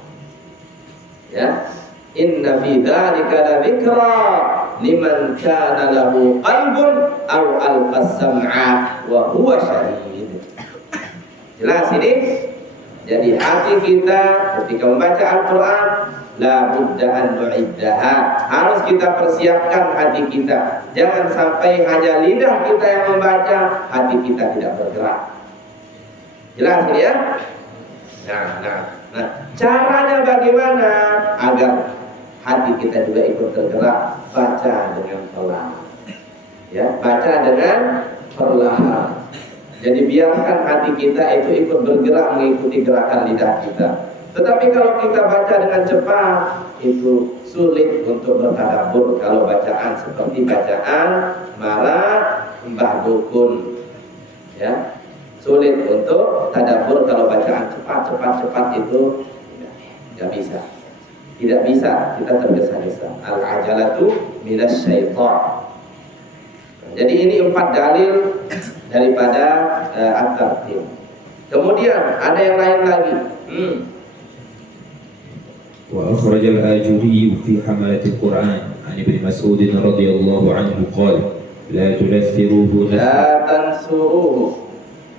Ya, inna fi dzalika la dzikra liman kana lahu qalbun aw alqas sam'a wa huwa syahid. Jelas ini? Jadi hati kita ketika membaca Al-Quran la budda an nu'iddaha, harus kita persiapkan hati kita. Jangan sampai hanya lidah kita yang membaca, hati kita tidak bergerak. Jelas ini ya? Nah, caranya bagaimana agar hati kita juga ikut tergerak? Baca dengan pelan. Ya, baca dengan perlahan. Jadi biarkan hati kita itu ikut bergerak mengikuti gerakan lidah kita. Tetapi kalau kita baca dengan cepat, itu sulit untuk bertadabbur. Kalau bacaan seperti bacaan marah Mbah Dukun, ya, sulit untuk tadabbur. Kalau bacaan cepat itu tidak bisa, kita tergesa-gesa. Al-ajalatu minas syaitan. Jadi ini 4 dalil daripada at-tartib. Kemudian ada yang lain lagi. وأخرج الآجري في حملة القرآن عن ابن مسعود رضي الله عنه قال لا تنثروه لا تنثروه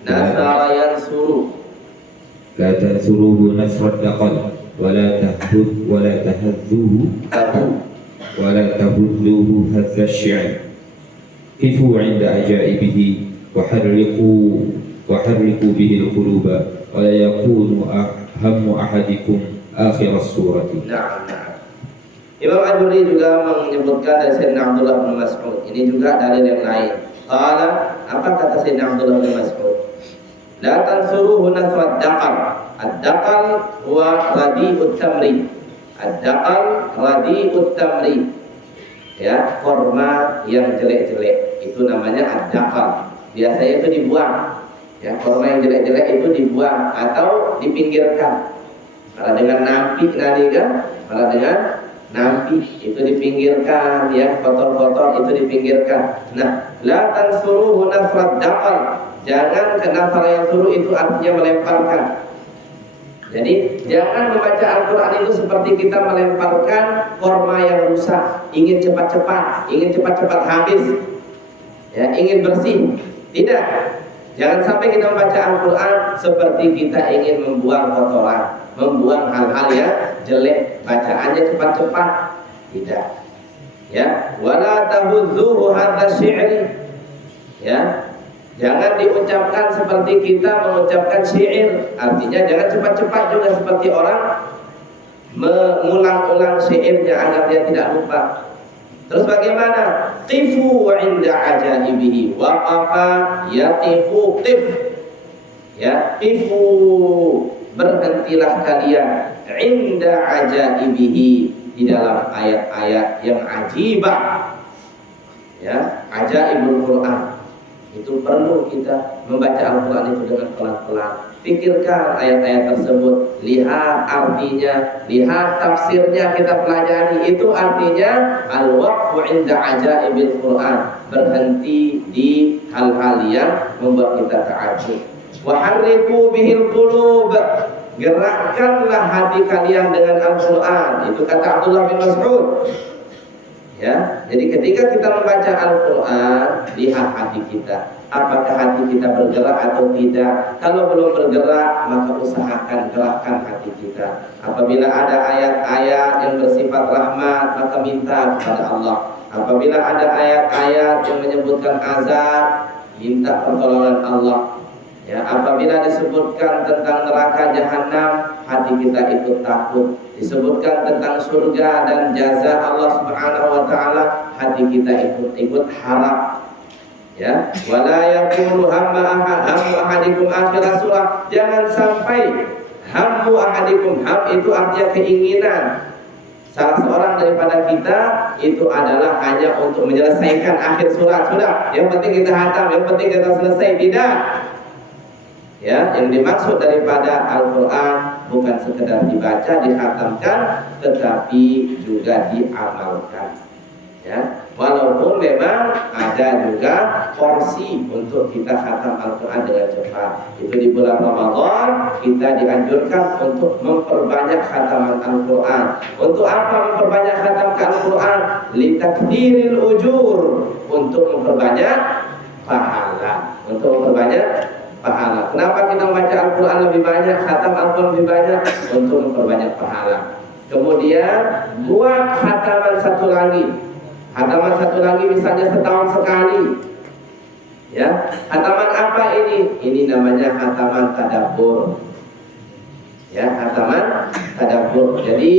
نثر ينثر لا تنثروه نثر الدقل ولا تهذوه هذ الشعر قفوا عند عجائبه وحرقوا به القلوب ولا يكون هم أحدكم akhir surati. Nah. Imam Al-Juri juga menyebutkan dari Sayyidina Abdullah bin Mas'ud. Ini juga dalil yang lain. Apa kata Sayyidina Abdullah bin Mas'ud? La tansuruhu nasrat daqal. Ad-daqal huwa radi'ut tamri. Ad-daqal radi'ut tamri. Ya, korma yang jelek-jelek. Itu namanya ad-daqal. Biasanya itu dibuang. Ya, korma yang jelek-jelek itu dibuang atau dipinggirkan. Malah dengan nampik nadi kan, malah dengan nampi itu dipinggirkan, ya, kotor-kotor itu dipinggirkan. Nah, la tansuruhu nasrat daqal, jangan ke nasar yang suruh itu artinya melemparkan. Jadi jangan membaca Al-Quran itu seperti kita melemparkan korma yang rusak, ingin cepat-cepat habis, ya, ingin bersih. Tidak. Jangan sampai kita membaca Al-Quran seperti kita ingin membuang kotoran, membuang hal-hal yang jelek. Bacaannya cepat-cepat. Tidak. Ya, wala tahudzuhu hadza syi'ri. Ya. Jangan diucapkan seperti kita mengucapkan syair. Artinya jangan cepat-cepat juga seperti orang mengulang-ulang syairnya agar dia tidak lupa. Terus bagaimana? Qifu 'inda ajaibihi. Waqafa yaqifu qif. Ya, qifu, berhentilah kalian 'inda ajaibihi, di dalam ayat-ayat yang ajibah. Ya, ajaibul Quran. Itu perlu kita membaca Al-Quran itu dengan pelan-pelan. Pikirkan ayat-ayat tersebut, lihat artinya, lihat tafsirnya, kita pelajari. Itu artinya al-waqfu 'inda ajaibil Quran, berhenti di hal-hal yang membuat kita ta'ajub. Wa harriku bihil qulub, gerakkanlah hati kalian dengan Al-Quran. Itu kata Abdullah bin Mas'ud. Ya, jadi ketika kita membaca Al-Quran, lihat hati kita, apakah hati kita bergerak atau tidak. Kalau belum bergerak, maka usahakan gerakkan hati kita. Apabila ada ayat-ayat yang bersifat rahmat, maka minta kepada Allah. Apabila ada ayat-ayat yang menyebutkan azab, minta pertolongan Allah. Ya, apabila disebutkan tentang neraka jahanam, hati kita ikut takut. Disebutkan tentang surga dan jaza Allah Subhanahu wa taala, hati kita ikut harap. Ya, wala yakunu hammu ahadikum akhir surah. Jangan sampai hammu ahadikum, ham itu artinya keinginan salah seorang daripada kita itu adalah hanya untuk menyelesaikan akhir surat. Sudah, yang penting kita hatam, yang penting kita selesai. Tidak. Ya, yang dimaksud daripada Al-Quran bukan sekedar dibaca, dikhatamkan, tetapi juga diamalkan. Ya, walaupun memang ada juga porsi untuk kita khatam Al-Quran dengan cepat. Itu di bulan Ramadan kita dianjurkan untuk memperbanyak khataman Al-Quran. Untuk apa memperbanyak khatam Al-Quran? Litakthiril ujur, untuk memperbanyak pahala, untuk memperbanyak pahala. Kenapa kita membaca Al-Quran lebih banyak, khatam Al-Quran lebih banyak? Untuk memperbanyak pahala. Kemudian buat khataman satu lagi. Khataman satu lagi misalnya setahun sekali. Ya, khataman apa ini? Ini namanya khataman tadabbur. Ya, khataman tadabbur. Jadi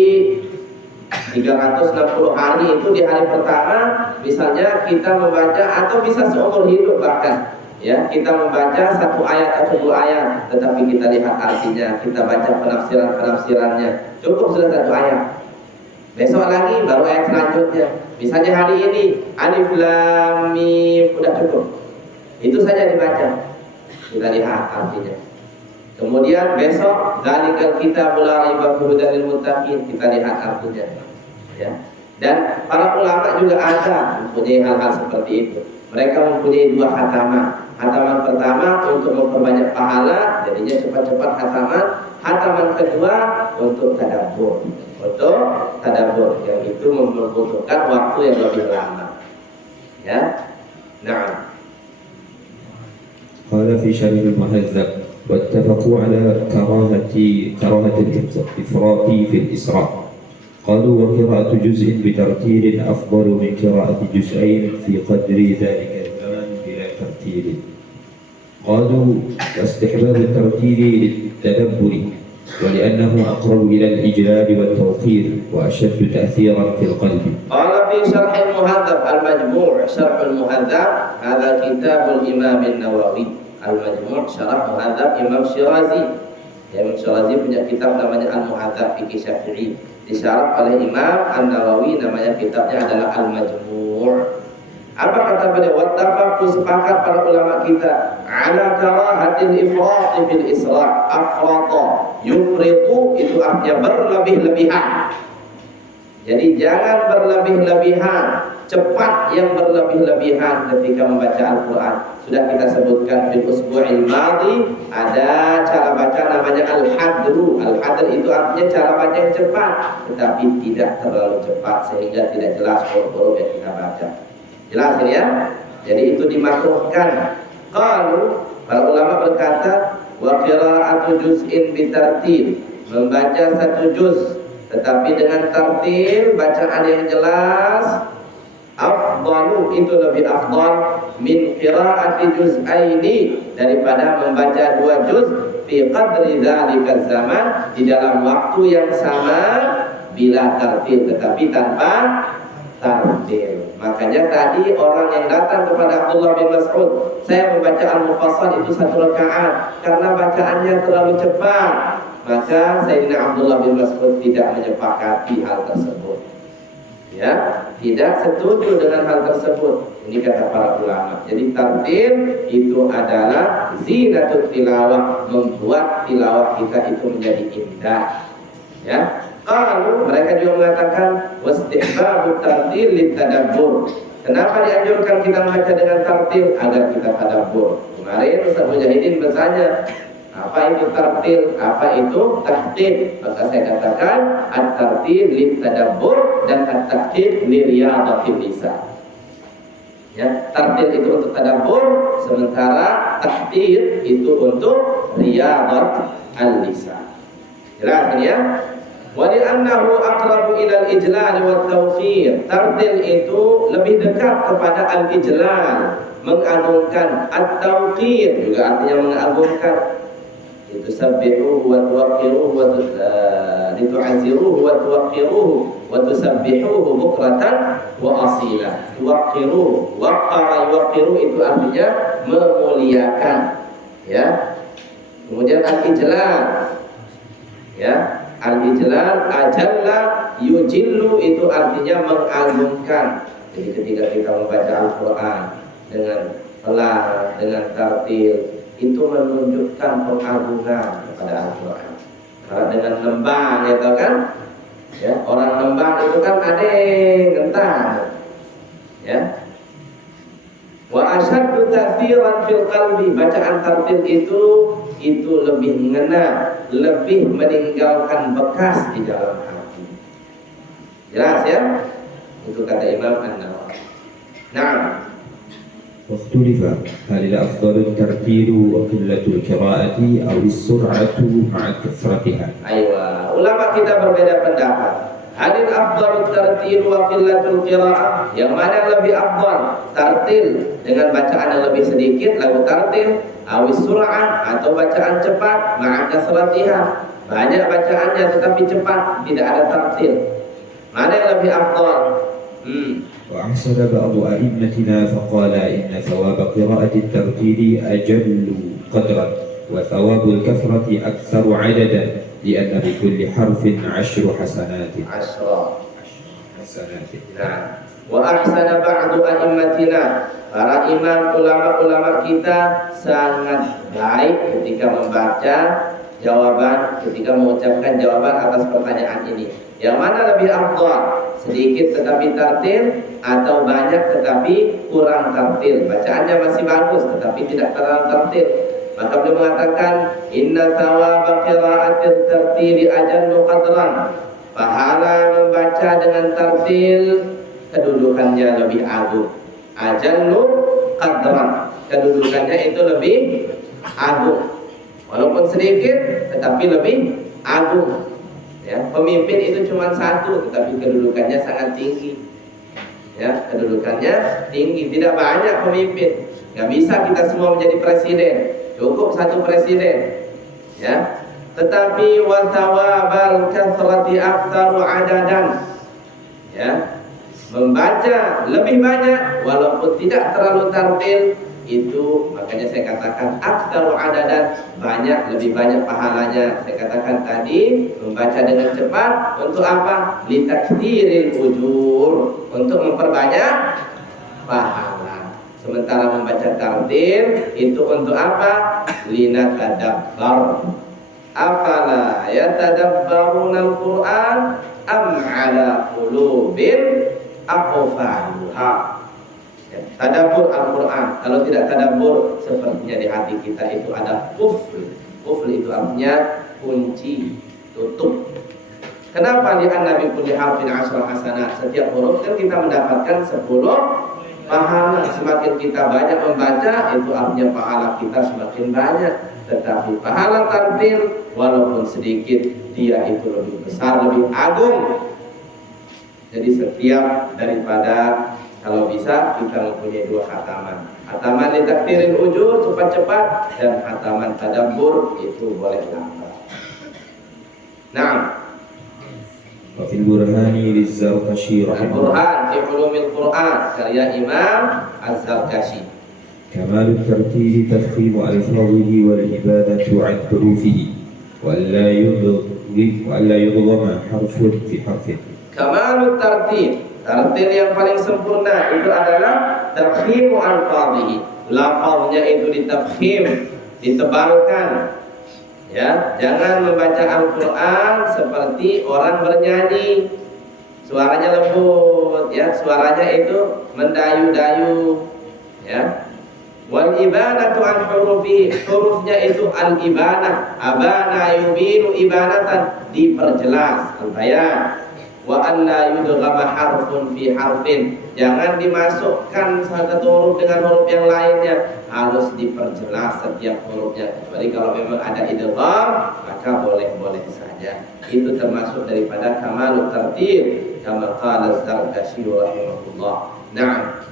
360 hari itu di hari pertama misalnya kita membaca, atau bisa seumur hidup bahkan. Ya, kita membaca satu ayat atau dua ayat, tetapi kita lihat artinya, kita baca penafsirannya. Cukup sudah satu ayat. Besok lagi baru ayat selanjutnya. Misalnya hari ini alif lam mim, udah cukup. Itu saja dibaca. Kita lihat artinya. Kemudian besok zalikal kitabul la raiba fihi hudal lil muttaqin, kita lihat artinya. Ya. Dan para ulama juga ada mempunyai hal-hal seperti itu. Mereka mempunyai dua khataman. Khataman pertama untuk memperbanyak pahala, jadinya cepat-cepat khataman. Khataman kedua untuk tadabbur. Untuk tadabbur, yang itu membutuhkan waktu yang lebih lama. Ya. Nah. قال في شرح المهذب واتفقوا على كراهة الإفراط في الإسراء. قالوا وقراءة جزء بترتيل أفضل من قراءة جزئين في قدر ذلك الزمن بلا ترتيل. قالوا واستحباب الترتيل للتدبر ولأنه أقرب إلى الإجلال والتوقير وأشد تأثيرا في القلب. قال في شرح المهذب المجموع، شرح المهذب هذا كتاب الإمام النووي. Al-Majmu' Syarah Muhadzab Imam Syirazi. Imam Syirazi punya kitab namanya Al-Muhadzab Fiqih Syafi'i. Disyarah oleh Imam An-Nawawi, namanya kitabnya adalah Al-Majmu'. Apa kata beliau? Wattafaqu, sepakat para ulama kita, ala karahatil ifrat fil isra'. Afrata yufritu itu artinya berlebih-lebihan. Jadi jangan berlebih-lebihan, cepat yang berlebih-lebihan ketika membaca Al-Quran. Sudah kita sebutkan fil usbu'il madhi, ada cara baca namanya al-hadru. Al-hadr itu artinya cara baca yang cepat, tetapi tidak terlalu cepat sehingga tidak jelas huruf-huruf yang kita baca. Jelas ini ya? Jadi itu dimakruhkan. Kalau para ulama berkata, wa qira'atu juz'in bitartil, membaca satu juz tetapi dengan tartil, bacaan yang jelas, afdalu, itu lebih afdal min qira'ati juz'aini, daripada membaca 2 juz fi qadri dzalika zaman, di dalam waktu yang sama, bila tartil, tetapi tanpa tartil. Makanya tadi orang yang datang kepada Abdullah bin Mas'ud, saya membaca Al-Mufassal itu 1 rakaat karena bacaannya terlalu cepat. Maka Sayyidina Abdullah bin Mas'ud tidak menyepakati hal tersebut. Ya, tidak setuju dengan hal tersebut. Ini kata para ulama. Jadi tartil itu adalah zinatul tilawah, membuat tilawah kita itu menjadi indah. Ya. Kalau mereka juga mengatakan wastihbabu tartil litadabbur. Kenapa dianjurkan kita membaca dengan tartil? Agar kita tadabbur. Kemarin Ustaz Mujahidin bertanya, apa itu tartil? Apa itu tahdid? Maka saya katakan at-tartil lit-tadabbur dan at-tahdid li-riyadatil lisan. Ya, tartil itu untuk tadabbur, sementara tahdid itu untuk riyadat al-lisan. Jelas ya? Wa li'annahu aqrabu ila al-ijlal wa at-tawqir. Tartil itu lebih dekat kepada al-ijlal, mengagungkan, at-tawqir juga artinya mengagungkan. Itu sabbihuhu wa tuwaqqiruhu wa litu'azziruhu wa tuwaqqiruhu wa tusabbihuhu bukratan wa asila. Tuwaqqiruhu, waqqara yuwaqqiru itu artinya memuliakan, ya. Kemudian al-ijlal, ya, al-ijlal, ajalla yujillu itu artinya mengagungkan. Jadi ketika kita membaca Al-Quran dengan pelan, dengan tartil, itu menunjukkan pengagungan kepada Al-Quran. Karena dengan nembang, ya tahu kan? Ya, orang nembang itu kan ada gentang, ya. Wa asyaddu ta'thiran fil qalbi, bacaan tartil itu lebih mengena, lebih meninggalkan bekas di dalam hati. Jelas ya? Itu kata Imam An-Nawawi. Nah, واختلف هل الأفضل الترتيل وقلة القراءة أو السرعة مع كثرتها. Aywa, ulama kita berbeda pendapat. Halil afdalut tartil wa qillatul qiraah, yang mana yang lebih afdal, tartil dengan bacaan yang lebih sedikit lalu tartil, awis sur'ah atau bacaan cepat ma'a kasratiha, banyak bacaannya tetapi cepat, tidak ada tartil. Mana yang lebih afdal? وأحسن بعض أئمتنا فقال إن ثواب قراءة الترتيل أجل قدرا وثواب الكثرة أكثر عددا لأن بكل حرف 10 حسنات. Nah, wa ahsana ba'du a'immatina, para imam ulama-ulama kita sangat baik ketika membaca jawaban, ketika mengucapkan jawaban atas pertanyaan ini. Yang mana lebih afdal? Sedikit tetapi tartil atau banyak tetapi kurang tartil? Bacaannya masih bagus tetapi tidak terlalu tartil. Maka beliau mengatakan inna thawaba qira'atil tartili ajallu qadran. Pahala membaca dengan tartil kedudukannya lebih agung. Ajallu qadran, kedudukannya itu lebih agung. Walaupun sedikit tetapi lebih agung. Ya, pemimpin itu cuma satu tetapi kedudukannya sangat tinggi. Ya, kedudukannya tinggi, tidak banyak pemimpin. Nggak bisa kita semua menjadi presiden, cukup satu presiden. Ya, tetapi wa thawabal kathrati aktsaru adadan. Ya, membaca lebih banyak walaupun tidak terlalu tartil, itu makanya saya katakan aktsaru adadan, banyak, lebih banyak pahalanya. Saya katakan tadi membaca dengan cepat untuk apa? Litakthiril ujur, untuk memperbanyak pahala. Sementara membaca tartil itu untuk apa? Linatadabbar. Afala yatadabbaruna al-Qur'an am 'ala qulubin aqfaluha. Ya, tadabbur Al-Qur'an. Kalau tidak tadabbur, sepertinya di hati kita itu ada qufl. Qufl itu artinya kunci, tutup. Kenapa di an-nabi kulli harfin 10 hasanat? Setiap huruf kan kita mendapatkan 10 pahala. Semakin kita banyak membaca, itu artinya pahala kita semakin banyak. Tetapi pahala tartil walaupun sedikit, dia itu lebih besar, lebih agung. Jadi setiap daripada, kalau bisa kita mempunyai 2 khataman. Khataman li takfiril ujur, cepat-cepat, dan khataman tadabbur itu boleh lambat. Nah, وفي البرهان للزركشي رحمه الله Al-Burhan fi Ulumil Quran karya Imam Az-Zarkashi. كمال الترتيب تفخيم ألفاظه والعبادة عن حروفه وألا يضغم حرف في حرف. Kamalut tartil, tartil yang paling sempurna itu adalah tafkhimu alfadhihi. Lafaznya itu ditafkhim, ditebalkan. Ya, jangan membaca Al-Qur'an seperti orang bernyanyi. Suaranya lembut, ya, suaranya itu mendayu-dayu, ya. Wal ibanatu an hurufi, hurufnya itu al-ibanah, abana yubinu ibanatan, diperjelas, al-bayan. Wa an la yudghama harfun fi harfin, jangan dimasukkan satu huruf dengan huruf yang lainnya, harus diperjelas setiap hurufnya. Kecuali kalau memang ada idgham, maka boleh-boleh saja. Itu termasuk daripada kamalut tartil, kama qala Az-Zarkashi rahimahullah. Na'am.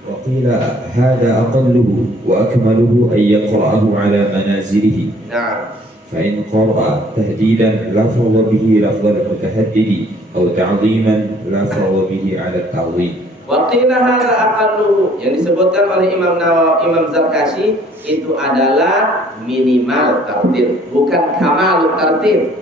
وقيل هذا أقله وأكمله أن يقرأه على منازله. Na'am. فإن قرأ تهديدا لفظ به لفظ المتهدد أو تعظيما لفظ به على التعظيم. Waqila hadza aqalluhu, yang disebutkan oleh Imam Nawawi, Imam Zarkashi, itu adalah minimal tartil, bukan kamalut tartil.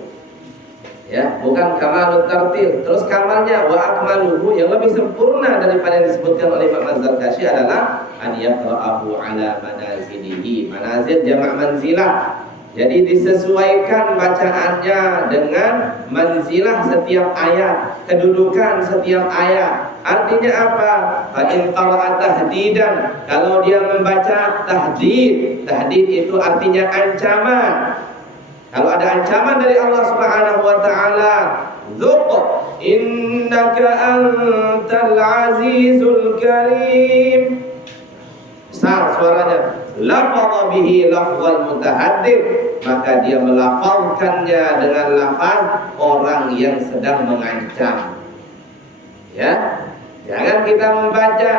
Ya, bukan kamalut tartil. Terus kamalnya wa akmaluhu, yang lebih sempurna daripada yang disebutkan oleh Imam Az-Zarkashi adalah an yaqra'ahu ala manazilihi. Manazil jamak manzilah. Jadi disesuaikan bacaannya dengan manzilah setiap ayat, kedudukan setiap ayat. Artinya apa? Fa in qara'a tahdidan, kalau dia membaca tahdid, tahdid itu artinya ancaman. Kalau ada ancaman dari Allah Subhanahu wa taala, "Dzuq innaka antal azizul karim." Besar suaranya, lafadha bihi lafzal mutahaddid, maka dia melafalkannya dengan lafaz orang yang sedang mengancam. Ya, jangan kita membaca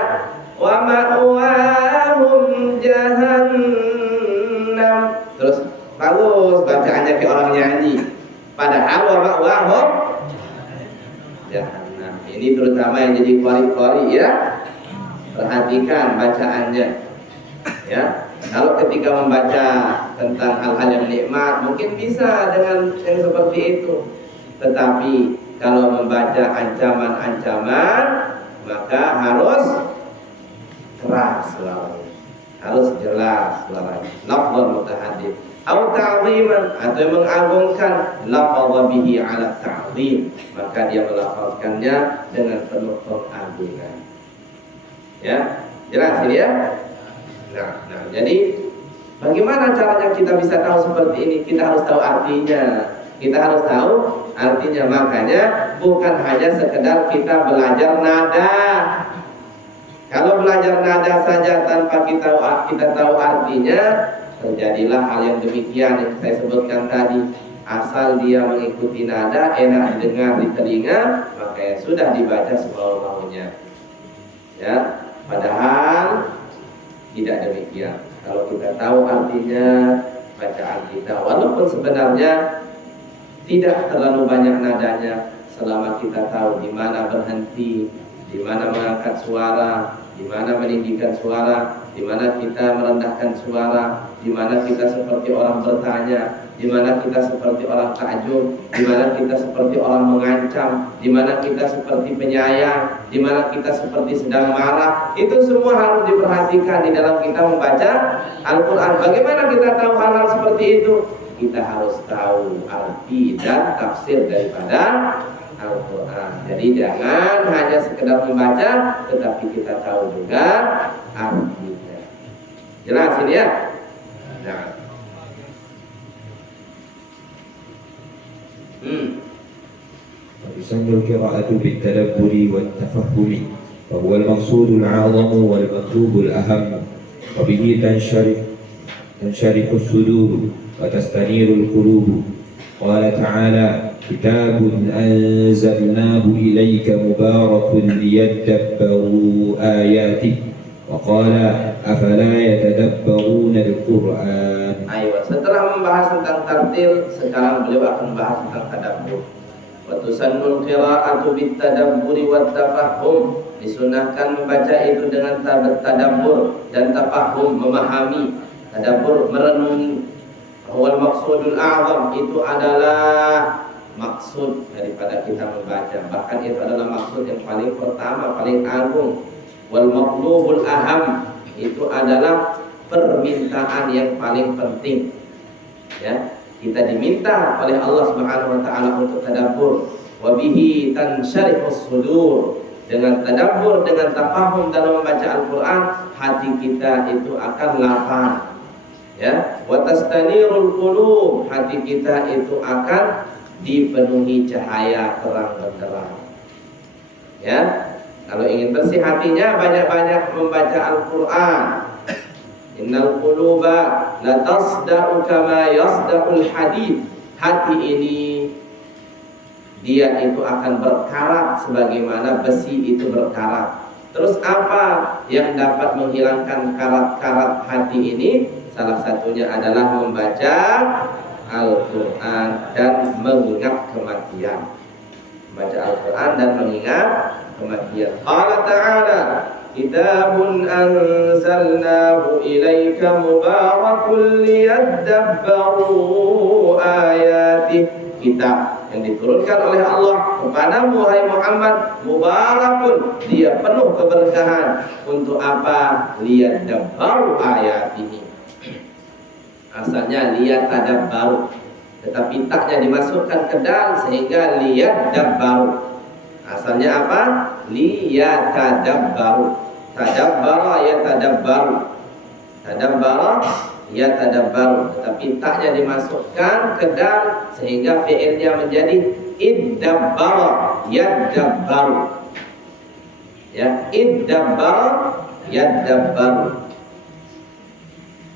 wa ma'wahum jahannam terus bagus bacaannya kayak orang nyanyi, padahal wa ma'wahum jahannam. Ini terutama yang jadi qari-qari, ya, perhatikan bacaannya. Ya, kalau ketika membaca tentang hal-hal yang nikmat mungkin bisa dengan yang seperti itu, tetapi kalau membaca ancaman-ancaman maka harus keras suaranya, harus jelas suaranya, lafzul mutahaddid atau ta'ziman, atau mengagungkan, lafadha bihi ala ta'zim, maka dia melafazkannya dengan penuh pengagungan. Ya, jelas ini ya. Nah, jadi bagaimana caranya kita bisa tahu seperti ini? Kita harus tahu artinya. Kita harus tahu artinya. Makanya bukan hanya sekedar kita belajar nada. Kalau belajar nada saja tanpa kita tahu artinya, terjadilah hal yang demikian yang saya sebutkan tadi. Asal dia mengikuti nada, enak didengar di telinga, maka ya sudah dibaca semau-maunya. Ya, padahal tidak demikian. Kalau kita tahu artinya, bacaan kita walaupun sebenarnya tidak terlalu banyak nadanya, selama kita tahu di mana berhenti, di mana mengangkat suara, di mana meninggikan suara, di mana kita merendahkan suara, di mana kita seperti orang bertanya, di mana kita seperti orang takjub, di mana kita seperti orang mengancam, di mana kita seperti penyayang, di mana kita seperti sedang marah. Itu semua harus diperhatikan di dalam kita membaca Al-Quran. Bagaimana kita tahu hal-hal seperti itu? Kita harus tahu arti dan tafsir daripada Al-Quran. Jadi jangan hanya sekedar membaca, tetapi kita tahu juga artinya. Jelas ini ya? Nah. وتسن القراءة بالتدبر والتفهم فهو المقصود الأعظم والمطلوب الأهم وبه تنشرح الصدور وتستنير القلوب. قال تعالى: كتاب أنزلناه إليك مبارك ليدبروا آياته. وقال: أفلا يتدبرون القرآن. Ayo, setelah membahas tentang tartil, sekarang beliau akan membahas tentang tadabbur. Wa tusannul qira'atu bit-tadabburi wat-tafahhum. Disunahkan membaca itu dengan tadabbur dan tafahum, memahami. Tadabbur, merenungi. Wal maqsudul a'zam, itu adalah maksud daripada kita membaca. Bahkan itu adalah maksud yang paling pertama, paling agung. Wal maqlubul aham, itu adalah permintaan yang paling penting. Ya, kita diminta oleh Allah Subhanahu wa taala untuk tadabbur. Wa bihi tansyarihus sudur. Dengan tadabbur, dengan tafahum dalam membaca Al-Qur'an, hati kita itu akan lapang. Ya, wa tastanirul qulub, hati kita itu akan dipenuhi cahaya terang benderang. Ya, kalau ingin bersih hatinya, banyak-banyak membaca Al-Qur'an. Innal quluba la tasda'u kama yasda'ul hadid. Hati ini dia itu akan berkarat sebagaimana besi itu berkarat. Terus apa yang dapat menghilangkan karat-karat hati ini? Salah satunya adalah membaca Al-Quran dan mengingat kematian. Membaca Al-Quran dan mengingat kematian. Allah Ta'ala: Kitabun anzalnahu ilaika mubarakun liyadabbaru ayatih. Kitab yang diturunkan oleh Allah kepadamu, wahai Muhammad, mubarakun, dia penuh keberkahan. Untuk apa? Liyadabbaru ayatihi. Asalnya liyatadabbaru, tetapi taknya dimasukkan ke dal sehingga liyadabbaru. Asalnya apa? Liyatadabbaru. Tadabbara yatadabbaru. Tadabbara yatadabbaru, tetapi taknya dimasukkan ke dal sehingga fi'ilnya menjadi iddabbara yadabbaru. Ya, iddabbara yadabbaru.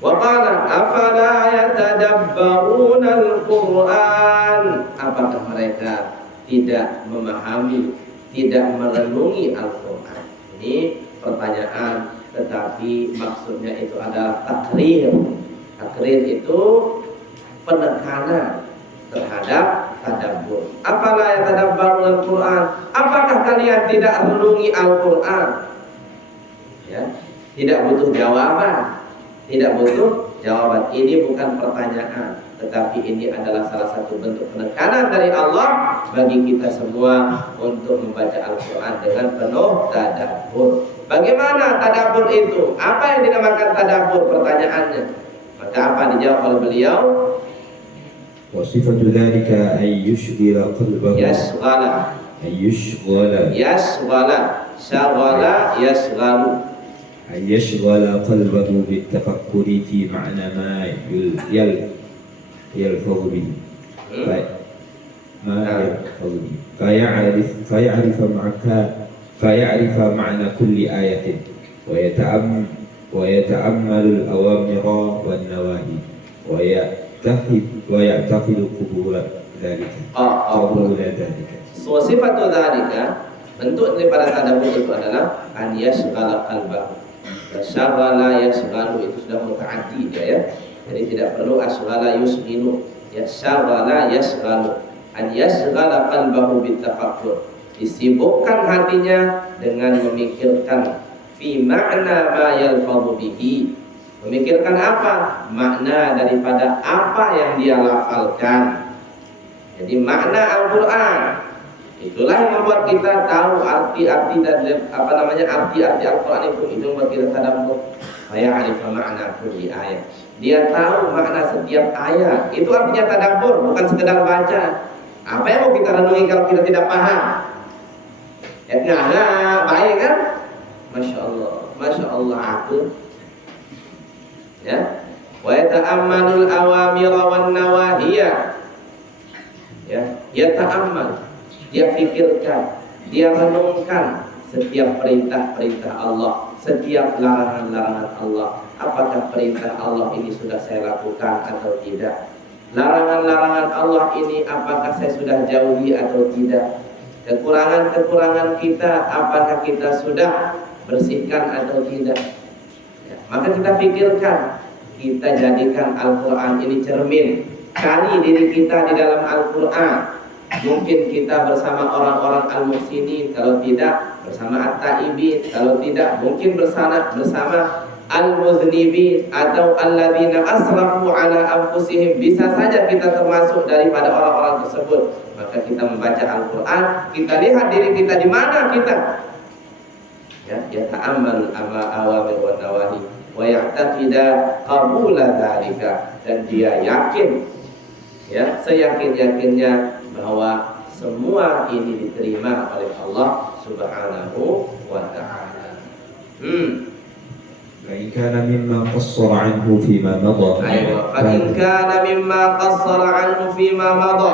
Wa qala: afala yatadabbaruna al-Qur'an. Apakah mereka tidak memahami, tidak merenungi Al-Quran? Ini pertanyaan, tetapi maksudnya itu adalah takrir. Takrir itu penekanan terhadap tadabbur. Afala yatadabbaruna al-Quran. Apakah kalian tidak renungi Al-Quran? Ya, tidak butuh jawaban. Tidak butuh jawaban. Ini bukan pertanyaan, tetapi ini adalah salah satu bentuk penekanan dari Allah bagi kita semua untuk membaca Al-Quran dengan penuh tadabbur. Bagaimana tadabbur itu? Apa yang dinamakan tadabbur? Pertanyaannya. Maka apa dijawab oleh beliau? وصفة ذلك أن يشغل قلبه يشغل أن يشغل قلبه بالتفكر في معنى ما يلفظ به فيعرف معنى كل آية ويتأمل الأوامر والنواهي ويعتقد قبول ذلك. Sifatu dzalika, bentuk daripada tadabbur itu adalah an yashghala qalbahu. Syaghala yashghalu itu sudah mutaaddi dia, ya. Jadi tidak perlu ashghala yusghilu. Ya, syaghala yashghalu. An yashghala qalbahu bitafakkur. Disibukkan hatinya dengan memikirkan fi ma'na ma yalfadhu bihi. Memikirkan apa? Makna daripada apa yang dia lafalkan. Jadi makna Al-Quran, itulah yang membuat kita tahu arti-arti dan arti-arti Al-Quran itu membuat kita tadabbur. Ya'rifu ma'na kulli ayat. Dia tahu makna setiap ayat. Itu artinya tadabbur, bukan sekedar baca. Apa yang mau kita renungi kalau kita tidak paham? Ya nggak baik kan? Masya Allah aku. Ya, wa yata'ammalul awamira wan nawahiyah. Ya, dia ta'ammal, dia fikirkan, dia renungkan setiap perintah-perintah Allah, setiap larangan-larangan Allah. Apakah perintah Allah ini sudah saya lakukan atau tidak? Larangan-larangan Allah ini apakah saya sudah jauhi atau tidak? Kekurangan-kekurangan kita apakah kita sudah bersihkan atau tidak? Ya, maka kita pikirkan, kita jadikan Al-Quran ini cermin. Kali diri kita di dalam Al-Quran. Mungkin kita bersama orang-orang al-muhsinin, kalau tidak bersama at-taibin, kalau tidak mungkin bersama al-muznibin atau alladzina asrafu ala anfusihim. Bisa saja kita termasuk daripada orang-orang tersebut. Maka kita membaca Al-Quran, kita lihat diri kita di mana kita. Ya, ta'ammalul awamir wan nawahi wa ya'taqida qabula dzalika, dan dia yakin, ya, seyakin-yakinnya bahwa semua ini diterima oleh Allah Subhanahu wa ta'ala. فإن كان مما قصر عنه فيما مضى. فإن كان مما قصر عنه فيما مضى.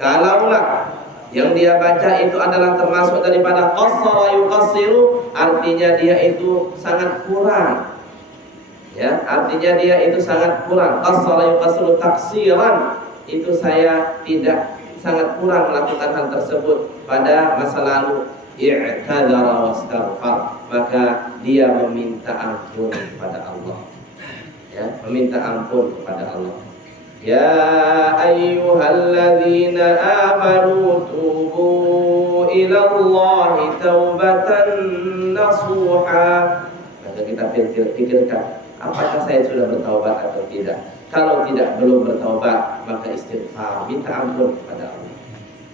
Kalaulah yang dia baca itu adalah termasuk daripada qassara yuqassiru, artinya dia itu sangat kurang. Ya, artinya dia itu sangat kurang. Qassara yuqassiru taksiran, itu saya tidak sangat kurang melakukan hal tersebut pada masa lalu. I'tadzara wastaghfar, maka dia meminta ampun kepada Allah. Ya, meminta ampun kepada Allah. Ya ayyuhalladzina amanu tubu ila Allahi taubatan nasuha. Maka kita pikirkan, apakah saya sudah bertaubat atau tidak? Kalau tidak, belum bertaubat, maka istighfar, minta ampun kepada Allah.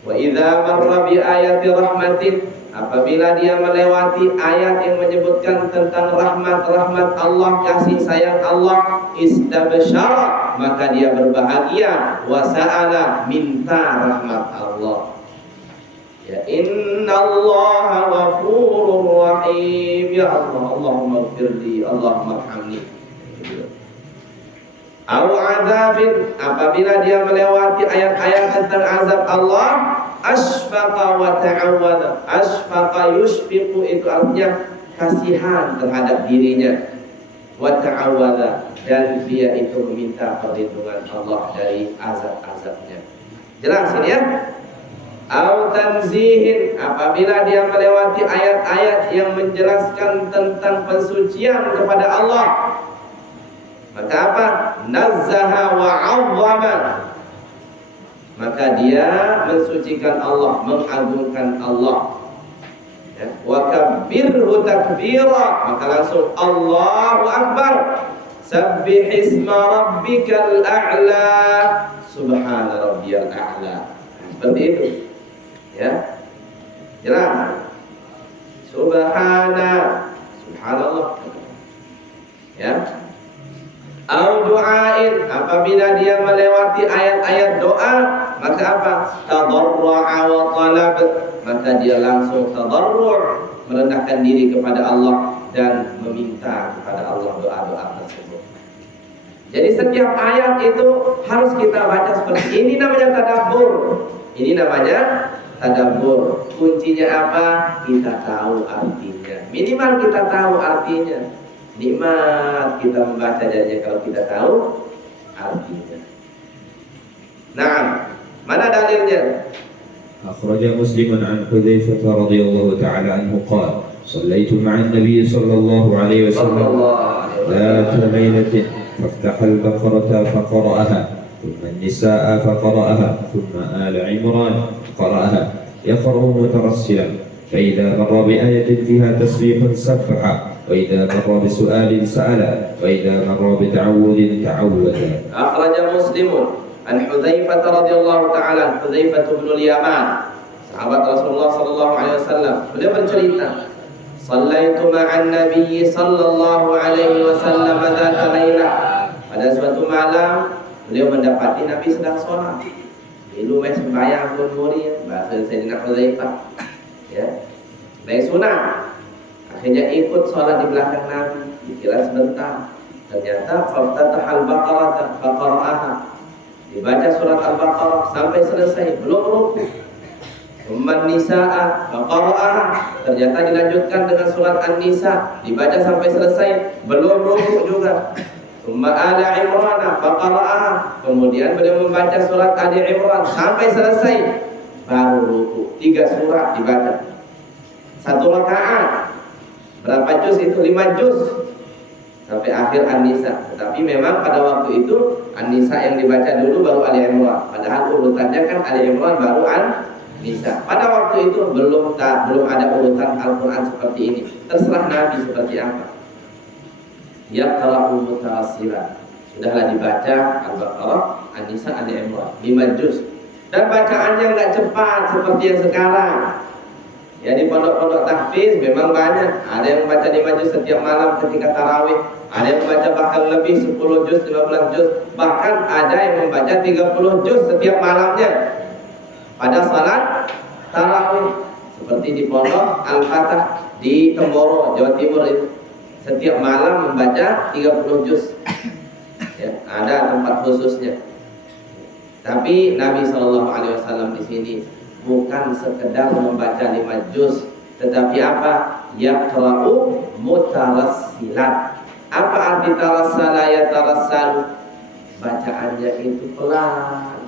Wa idza marra bi ayati rahmatin, apabila dia melewati ayat yang menyebutkan tentang rahmat Allah, kasih sayang Allah, istabsyara, maka dia berbahagia, wa sa'ala, minta rahmat Allah. Ya, innallaha ghafurur rahim. Ya Allah, Allahumma ighfirli, Allahumma arhamni. Au adzabin, apabila dia melewati ayat-ayat tentang azab Allah, asfaqa wa ta'awwadha. Asfaqa yushfiqu, itu artinya kasihan terhadap dirinya. Wa ta'awwadha, dan dia itu meminta perlindungan Allah dari azab-azabnya. Jelas ini ya? Au tanzihin, apabila dia melewati ayat-ayat yang menjelaskan tentang pensucian kepada Allah, maka apa? Nazzaha wa 'azzama, maka dia mensucikan Allah, mengagungkan Allah. Ya, wa kabbirhu takbira, maka langsung Allahu akbar. Sabbih isma rabbikal a'la, subhana rabbiyal a'la. Seperti itu. Ya. Jelas? Subhanallah. Ya. Au du'ain, apabila dia melewati ayat-ayat doa, maka apa? Tadarru'a wa talab, maka dia langsung tadarru', merendahkan diri kepada Allah dan meminta kepada Allah doa-doa tersebut. Jadi setiap ayat itu harus kita baca seperti ini. Namanya tadabbur. Ini namanya tadabbur. Kuncinya apa? Kita tahu artinya. Minimal kita tahu artinya. Nikmat kita membaca jadinya kalau kita tahu artinya. Nah, mana dalilnya? أخرج مسلم عن حذيفة رضي الله تعالى عنه قال صليت مع النبي صلى الله عليه وسلم ذات ليلة فافتح البقرة فقرأها ثم النساء فقرأها ثم آل عمران قرأها يقرأ مترسلا فإذا مر بآية فيها تسبيح سبح وإذا مر بسؤال سأل وإذا مر بتعوذ تعوذ. أخرج مسلم عن حذيفة رضي الله تعالى عنه. حذيفة بن اليمان, sahabat Rasulullah sallallahu alaihi wasallam, beliau bercerita, "Shallaitu ma'an Nabi sallallahu alaihi wasallam dzata lailah." Pada suatu malam beliau mendapati Nabi sedang sholat. Ilu mes sembahyang pun muri bahasa Sayyidina Hudzaifah. Ya. Naik sunat. Akhirnya ikut sholat di belakang Nabi. Dikira sebentar. Ternyata Faftahal Baqarah faqara'aha. Dibaca surat Al-Baqarah sampai selesai, belum ruku. Umman Nisa'a faqara'aha. Ternyata dilanjutkan dengan surat An-Nisa, dibaca sampai selesai, belum ruku juga. Umma Ala Imran faqara'aha. Kemudian beliau membaca surat Ali Imran sampai selesai, baru ruku. 3 surat dibaca. 1 rakaat. Berapa juz itu? 5 juz. Sampai akhir An-Nisa. Tetapi memang pada waktu itu An-Nisa yang dibaca dulu baru Ali Imran. Padahal urutannya kan Ali Imran baru An-Nisa. Pada waktu itu belum ada urutan Al-Quran seperti ini. Terserah Nabi seperti apa. Yaqra'u mutarassilan. Sudahlah dibaca Al-Baqarah, An-Nisa, Ali Imran 5 juz. Dan bacaannya nggak cepat seperti yang sekarang. Ya, di pondok-pondok tahfiz memang banyak. Ada yang membaca 5 juz setiap malam ketika tarawih. Ada yang membaca bahkan lebih 10 juz, 15 juz. Bahkan ada yang membaca 30 juz setiap malamnya pada salat tarawih. Seperti di pondok Al-Fatah di Temboro, Jawa Timur itu. Setiap malam membaca 30 juz. Ya, ada tempat khususnya. Tapi Nabi SAW di sini bukan sekedar membaca 5 juz, tetapi apa? Yaqra'u mutarassilan. Apa arti tarassala ya tarassalu? Bacaannya itu pelan,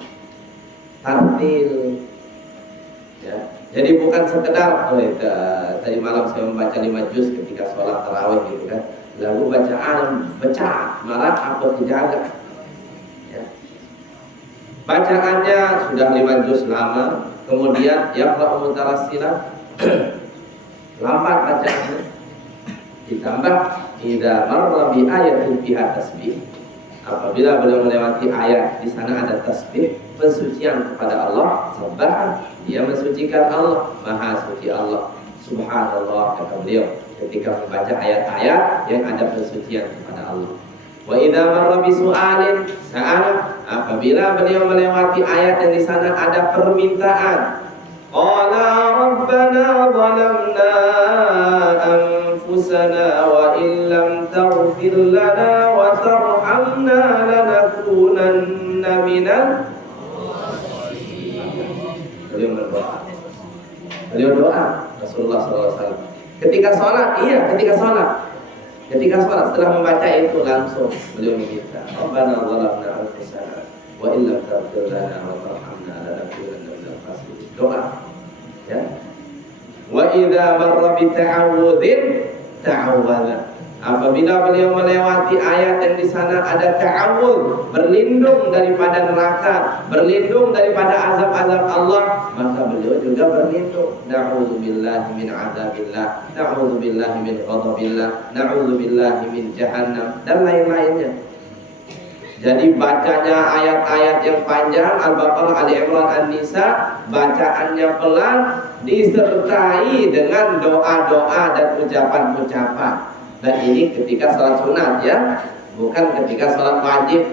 tartil. Ya. Jadi bukan sekedar tadi malam saya membaca 5 juz ketika sholat tarawih gitu kan. Lalu bacaan pecah, marah apa dijaga. Ya. Bacaannya sudah 5 juz lama. Kemudian yaqra'u mutarassilan lambat bacaannya. Ditambah idza marra bi ayatin fiha tasbih. Apabila beliau melewati ayat di sana ada tasbih, pensucian kepada Allah, sabbaha, dia mensucikan Allah, maha suci Allah. Subhanallah kata beliau ketika membaca ayat-ayat yang ada pensucian kepada Allah. Wa idza marra bi su'alin sa'ala, apabila beliau melewati ayat yang di sana ada permintaan, qala rabbana zalamna anfusana wa illam taghfir lana wa tarhamna lanakunanna minal khasirin. Beliau doa Rasulullah SAW ketika sholat, ketika sholat setelah membaca itu langsung beliau meminta, Rabbana zalamna anfusana wa illam taghfir lana wa tarhamna lanakunanna minal khasirin. Doa. Ya. Wa idza marra bi ta'awudzin ta'awwadza. Apabila beliau melewati ayat yang di sana ada ta'awudz, berlindung daripada neraka, berlindung daripada azab-azab Allah, maka beliau juga berlindung. Na'udzubillahi min adzabillah, na'udzubillahi min ghadabillah, na'udzubillahi min jahannam dan lain-lainnya. Jadi bacanya ayat-ayat yang panjang Al-Baqarah, Ali Imran, An-Nisa, bacaannya pelan disertai dengan doa-doa dan ucapan-ucapan. Dan ini ketika sholat sunat ya, bukan ketika sholat wajib.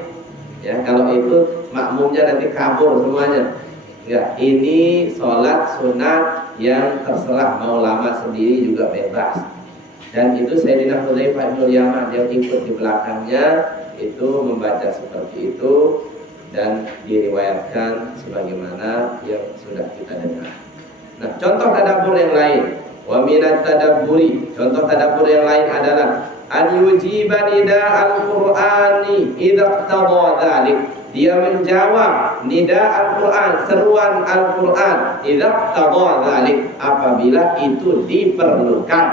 Ya, kalau itu makmumnya nanti kabur semuanya. Ya, ini sholat sunat yang terserah mau lama sendiri juga bebas. Dan itu Sayyidina Hudzaifah bin Yaman yang ikut di belakangnya itu membaca seperti itu dan diriwayatkan sebagaimana yang sudah kita dengar. Nah, contoh tadabbur yang lain. Wa minat tadabburi, contoh tadabbur yang lain adalah an yujiba nida al-Qur'ani idza iqtada dzalik. Dia menjawab nida Al-Qur'an, seruan Al-Qur'an idza iqtada dzalik, apabila itu diperlukan.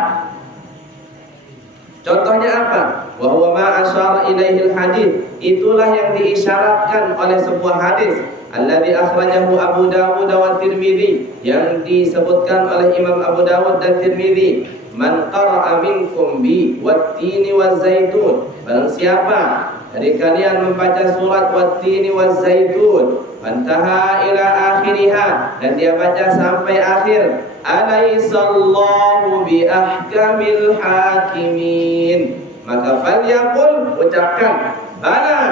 Contohnya apa? Wa huwa ma asyara ilaihil hadits. Itulah yang diisyaratkan oleh sebuah hadis alladzi akhrajahu Abu Dawud wa Tirmidzi, yang disebutkan oleh Imam Abu Dawud dan Tirmidzi. Man qara'a minkum bi wat-tini waz-zaitun. Barang siapa dari kalian membaca surat wat-tini waz-zaitun, fantaha ila akhiriha, dan dia baca sampai akhir, alaisallahu bi ahkamil hakimin, maka falyaqul, ucapkan, bala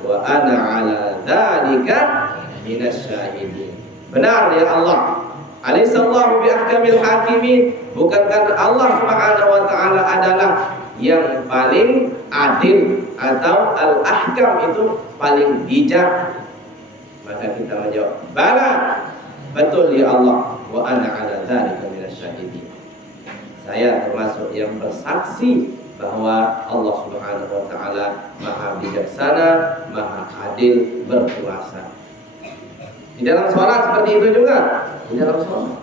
wa ana ala dzalika minasyahidin. Benar ya Allah. Alaihissallahu biahkamil hakimin. Bukankah Allah Subhanahu wa taala adalah yang paling adil, atau al-ahkam itu paling bijak? Maka kita menjawab, bala, betul ya Allah, wa ana ala dzalika minasyahidin. Saya termasuk yang bersaksi bahwa Allah Subhanahu wa taala Maha bijaksana, Maha adil, berkuasa. Di dalam sholat seperti itu juga. Di dalam sholat,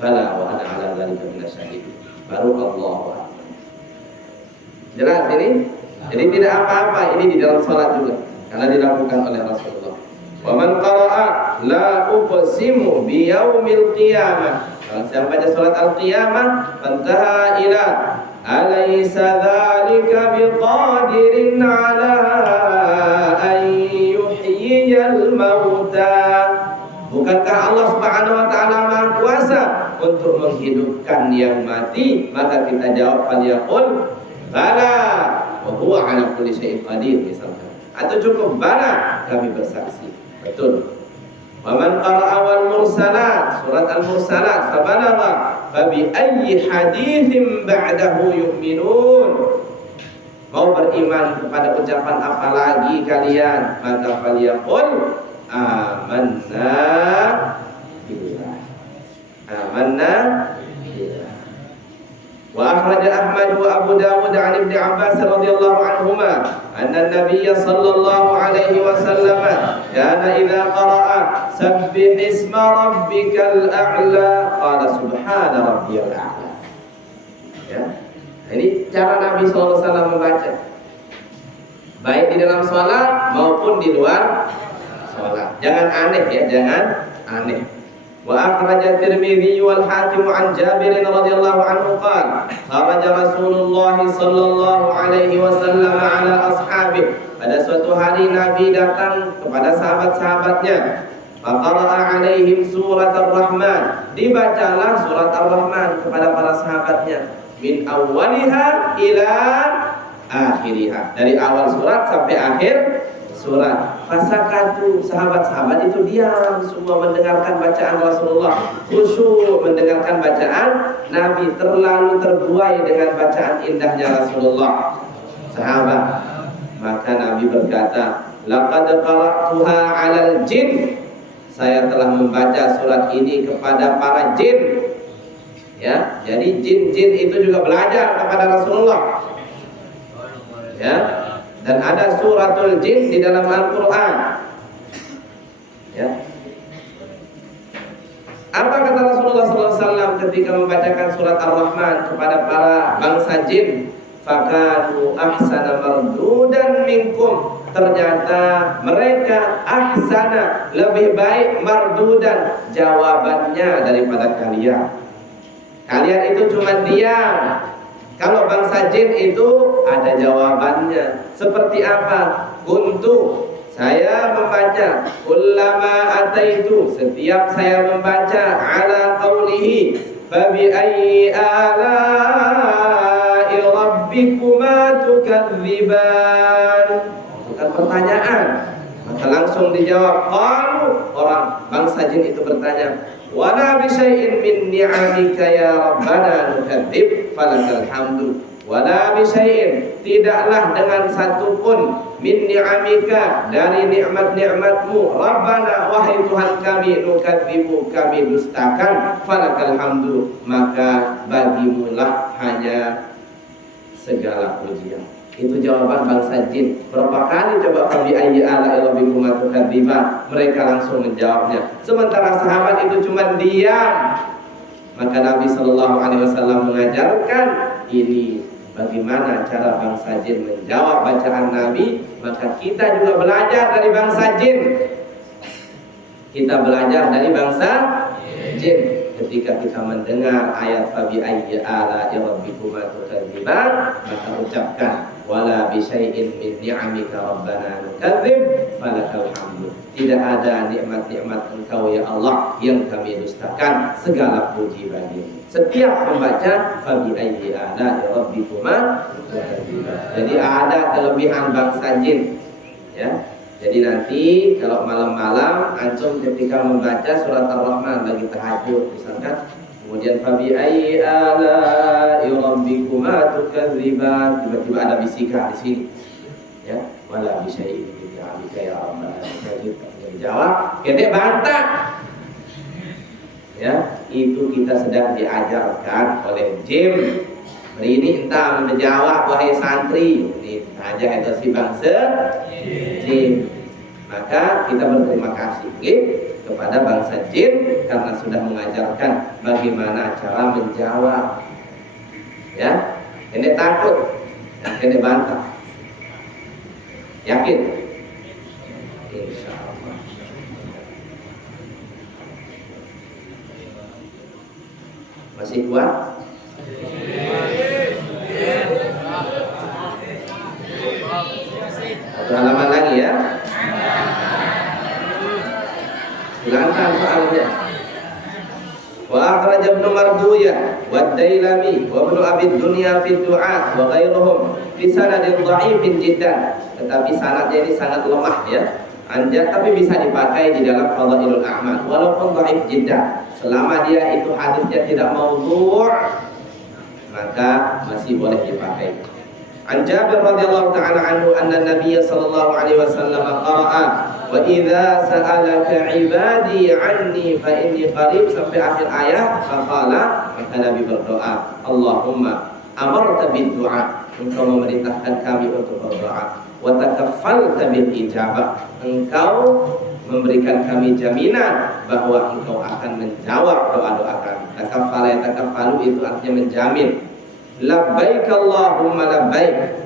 bala wa ana ala dzalika minasyahidin. Baru Allahu akbar. Jelas ini? Jadi tidak apa-apa ini di dalam sholat juga, karena dilakukan oleh Rasulullah. Wa man qara'a la uqsimu bi yaumil qiyamah. Kalau saya baca surat al-qiyamah, fantaha ila alaysa dzalika biqadirin ala an yuhyiyal mauta. Bukankah Allah Subhanahu wa taala Maha Kuasa untuk menghidupkan yang mati? Maka kita jawab, falyaqul bala wa huwa ala kulli syai'in qadir, misalkan. Atau cukup bala, kami bersaksi. Betul. Wa man qara'a wal mursalat, surat al-mursalat, fabalagha fa bi ayyi haditsin ba'dahu yu'minun. Mau beriman kepada ucapan apa lagi kalian? Maka falyaqul amanna billah. Amanna billah. Wa akhraja Ahmad wa Abu Dawud 'an Ibnu Abbas radhiyallahu anhuma anna an-nabiy sallallahu alaihi wasallam kana idza qara'a sabbih isma rabbikal a'la qala subhana rabbiyal a'la. Ya. Ini cara Nabi sallallahu alaihi wasallam membaca, baik di dalam salat maupun di luar salat. Jangan aneh ya, jangan aneh. Wa akhraja Tirmidzi wal Hakim an Jabir radhiyallahu anhu qala kharaja Rasulullah sallallahu alaihi wasallam ala ashabihi. Pada suatu hari Nabi datang kepada sahabat-sahabatnya. Faqara'a alaihim surat Ar-Rahman. Dibacalah surat Ar-Rahman kepada para sahabatnya. Min awwaliha ila akhiriha. Dari awal surat sampai akhir surat. Fasakatu, sahabat-sahabat itu diam semua mendengarkan bacaan Rasulullah, khusyuk mendengarkan bacaan Nabi, terlalu terbuai dengan bacaan indahnya Rasulullah. Sahabat, maka Nabi berkata, laqad qara'tuha 'alal jin. Saya telah membaca surat ini kepada para jin. Ya, jadi jin-jin itu juga belajar kepada Rasulullah. Ya. Dan ada suratul jin di dalam Al-Quran. Ya. Apa kata Rasulullah SAW ketika membacakan surat Ar-Rahman kepada para bangsa jin? Fakanu ahsana mardudan minkum. Ternyata mereka ahsana, lebih baik, mardudan, jawabannya daripada kalian. Kalian itu cuma diam. Kalau bangsa jin itu ada jawabannya. Seperti apa? Kuntu, saya membaca, kullama ataitu, setiap saya membaca, ala qawlihi fa bi ayyi ala'i rabbikuma tukadziban. Bukan pertanyaan, maka langsung dijawab. Qalu, orang bangsa jin itu bertanya, wala bi syai'in min ni'amika ya rabbana nukadzib falakal hamdu. Wala bi syai'in, tidaklah dengan satu pun, min ni'amika, dari nikmat-nikmatmu, rabbana, wahai Tuhan kami, nukadzibu, kami dustakan, falakal hamdu, maka bagimulah hanya segala pujian. Itu jawaban bangsa jin. Berapa kali coba fabi ayyi ala'i rabbikuma tukadziban, mereka langsung menjawabnya. Sementara sahabat itu cuma diam. Maka Nabi sallallahu alaihi wasallam mengajarkan ini bagaimana cara bangsa jin menjawab bacaan Nabi. Maka kita juga belajar dari bangsa jin. Kita belajar dari bangsa jin. Ketika kita mendengar ayat fabi ayyi ala'i rabbikuma tukadziban, maka ucapkan wala bi syai'in min ni'amika rabbana nukadzib falakal hamdu. Tidak ada nikmat-nikmat Engkau ya Allah yang kami dustakan, segala puji bagimu. Setiap membaca fabi ayyi ala'i rabbikuma tukadziban. Jadi ada kelebihan bangsa jin, ya. Jadi nanti kalau malam-malam antum ketika membaca surat Ar-Rahman lagi tahajud misalkan, kemudian fabi ayyi ala'i rabbikuma tukadziban, tiba-tiba ada bisikan di sini. Ya, wala bisyai'in bi'amika ya rabbana. Jawab, kita bantah. Ya, itu kita sedang diajarkan oleh jin. Hari ini entah menjawab wahai santri, ini aja itu si bangsa jin. Maka kita berterima kasih kepada bangsa jin karena sudah mengajarkan bagaimana cara menjawab. Ya, ini takut, ini bantah. Yakin? Insya Allah. Masih kuat? Satu halaman lagi ya. Silakan soalnya. Wa akhraj Ibnu Marduyah wa Dailami wa Ibnu Abi Dunya fi du'a wa ghairuhum bi sanadin dha'ifin jiddan. Tetapi sanadnya ini sangat lemah ya. Tapi bisa dipakai di dalam Fadhailul A'mal walaupun dhaif jiddan. Selama dia itu hadisnya tidak maudhu', maka masih boleh dipakai. An Jabir radhiyallahu ta'ala anhu anna Nabiy sallallahu alaihi wasallam qara'a wa idza sa'alaka 'ibadi 'anni fa inni qarib sampai akhir ayat. Faqala, maka Nabi berdoa, Allahumma amarta bid du'a, engkau memerintahkan kami untuk berdoa, wa takaffalta bil ijabah, engkau memberikan kami jaminan bahwa engkau akan menjawab doa-doa kami. Takaffala yatakaffalu itu artinya menjamin. Labbaik Allahumma labbaik.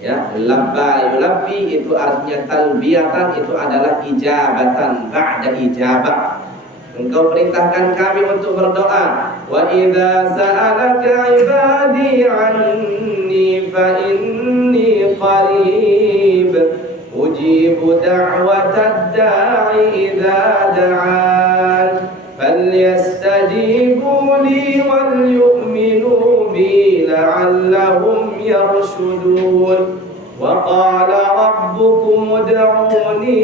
Ya, labbaik labbi itu artinya talbiyatan, itu adalah ijabatan ba'da ijabah. Engkau perintahkan kami untuk berdoa. Wa idza sa'alaka 'ibadi 'anni fa inni qarib ujibu da'watad da'i idza da'an falyastajibu li wal yu'minu bi la'allahum yarshudun. Wa qala rabbukum ud'uni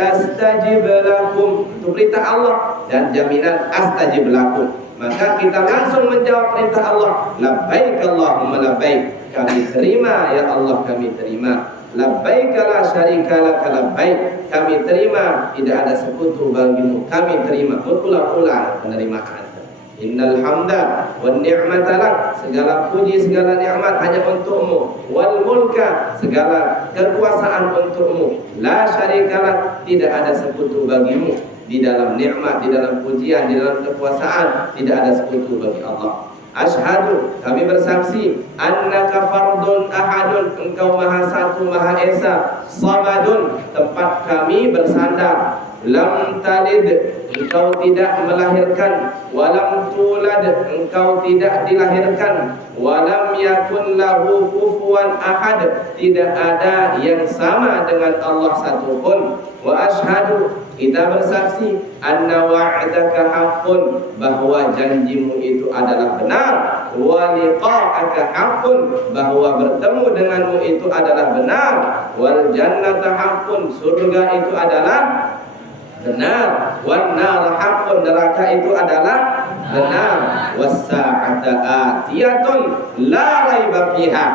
astajib lakum. Itu perintah Allah dan jaminan astajib lakum. Maka kita langsung menjawab perintah Allah. Labbaik Allahumma labbaik. Kami terima ya Allah, kami terima. Labbaik la syarika lak labbaik. Kami terima, tidak ada sekutu bagimu. Kami terima. Berulang-ulang penerimaan. Innal hamda wan ni'mata lak, segala puji segala nikmat hanya untukmu, wal mulka, segala kekuasaan untukmu, la syarika lak, tidak ada sekutu bagimu di dalam nikmat, di dalam pujian, di dalam kekuasaan, tidak ada sekutu bagi Allah. Asyhadu, kami bersaksi, annaka fardun ahadun, engkau maha satu maha esa, samadun, tempat kami bersandar, lam talid, engkau tidak melahirkan, walam tulad, engkau tidak dilahirkan, walam yakun lahu kufuwan ahad, tidak ada yang sama dengan Allah satupun. Wa asyhadu, kita bersaksi, anna wa'daka haqqun, bahwa janjimu itu adalah benar, wa liqa'aka haqqun, bahwa bertemu denganmu itu adalah benar, wal jannata haqqun, surga itu adalah benar, wan nar haqqun, neraka itu adalah benar, was sa'ata atiyatun la raiba fiha.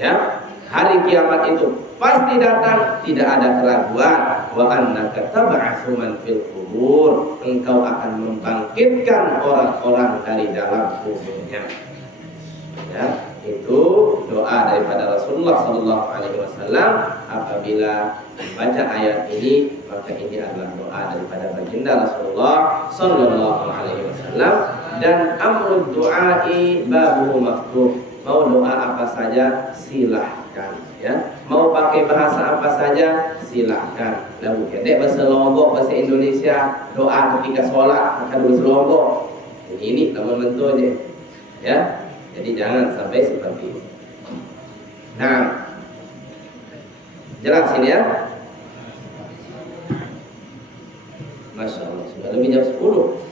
Ya, hari kiamat itu pasti datang, tidak ada keraguan. Wa annaka tab'atsu man fil qubur, engkau akan membangkitkan orang-orang dari dalam kuburnya. Ya, itu doa daripada Rasulullah sallallahu alaihi wasallam. Apabila baca ayat ini, maka ini adalah doa daripada baginda Rasulullah sallallahu alaihi wasallam. Dan amrud du'ai babu maftuh, mau doa apa saja silahkan, ya. Mau pakai bahasa apa saja silahkan. Lalu kedek bahasa Lombok, bahasa Indonesia, doa ketika sholat maka bahasa Lombok. Ini namun tentu aja, ya. Jadi jangan sampai seperti ini. Nah, jelas ini ya. Masya Allah, sudah lebih jam 10.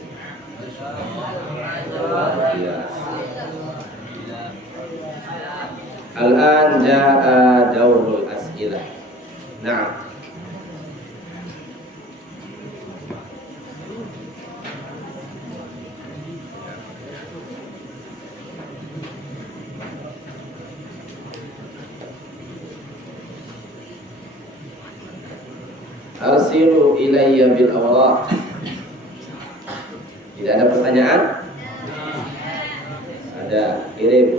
Al-an ja'a daurul as'ilah. Nah, arsilu ilayya bil awraq. Tidak ada pertanyaan? Ada. Kirim.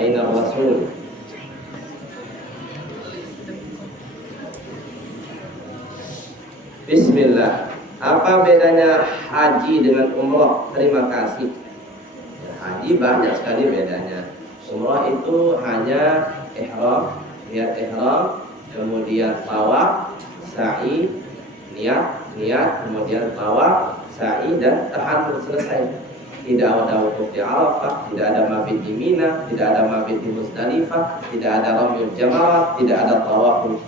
Aina Rasul? Bismillah. Apa bedanya haji dengan umrah? Terima kasih. Haji banyak sekali bedanya. Umrah itu hanya ihram, niat ihram, kemudian tawaf, sa'i, niat, kemudian tawaf, sa'i dan tahallul, selesai. Tidak ada wukuf di Arafah, tidak ada mabit di Mina, tidak ada mabit di Musdalifah, tidak ada ramyul jamarat, tidak ada tawaful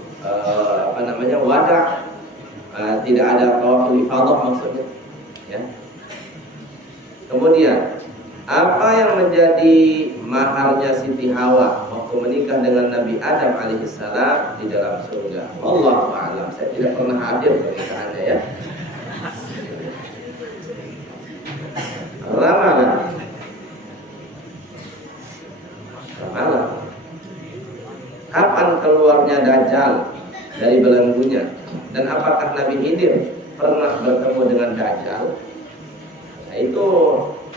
wada, tidak ada tawaful ifadah maksudnya. Ya. Kemudian apa yang menjadi maharnya Siti Hawa waktu menikah dengan Nabi Adam alaihissalam di dalam surga? Wallahu a'lam. Saya tidak pernah hadir pernikahannya ya. Ramalan. Kapan keluarnya Dajjal dari belenggunya? Dan apakah Nabi Khidir pernah bertemu dengan Dajjal? Nah, itu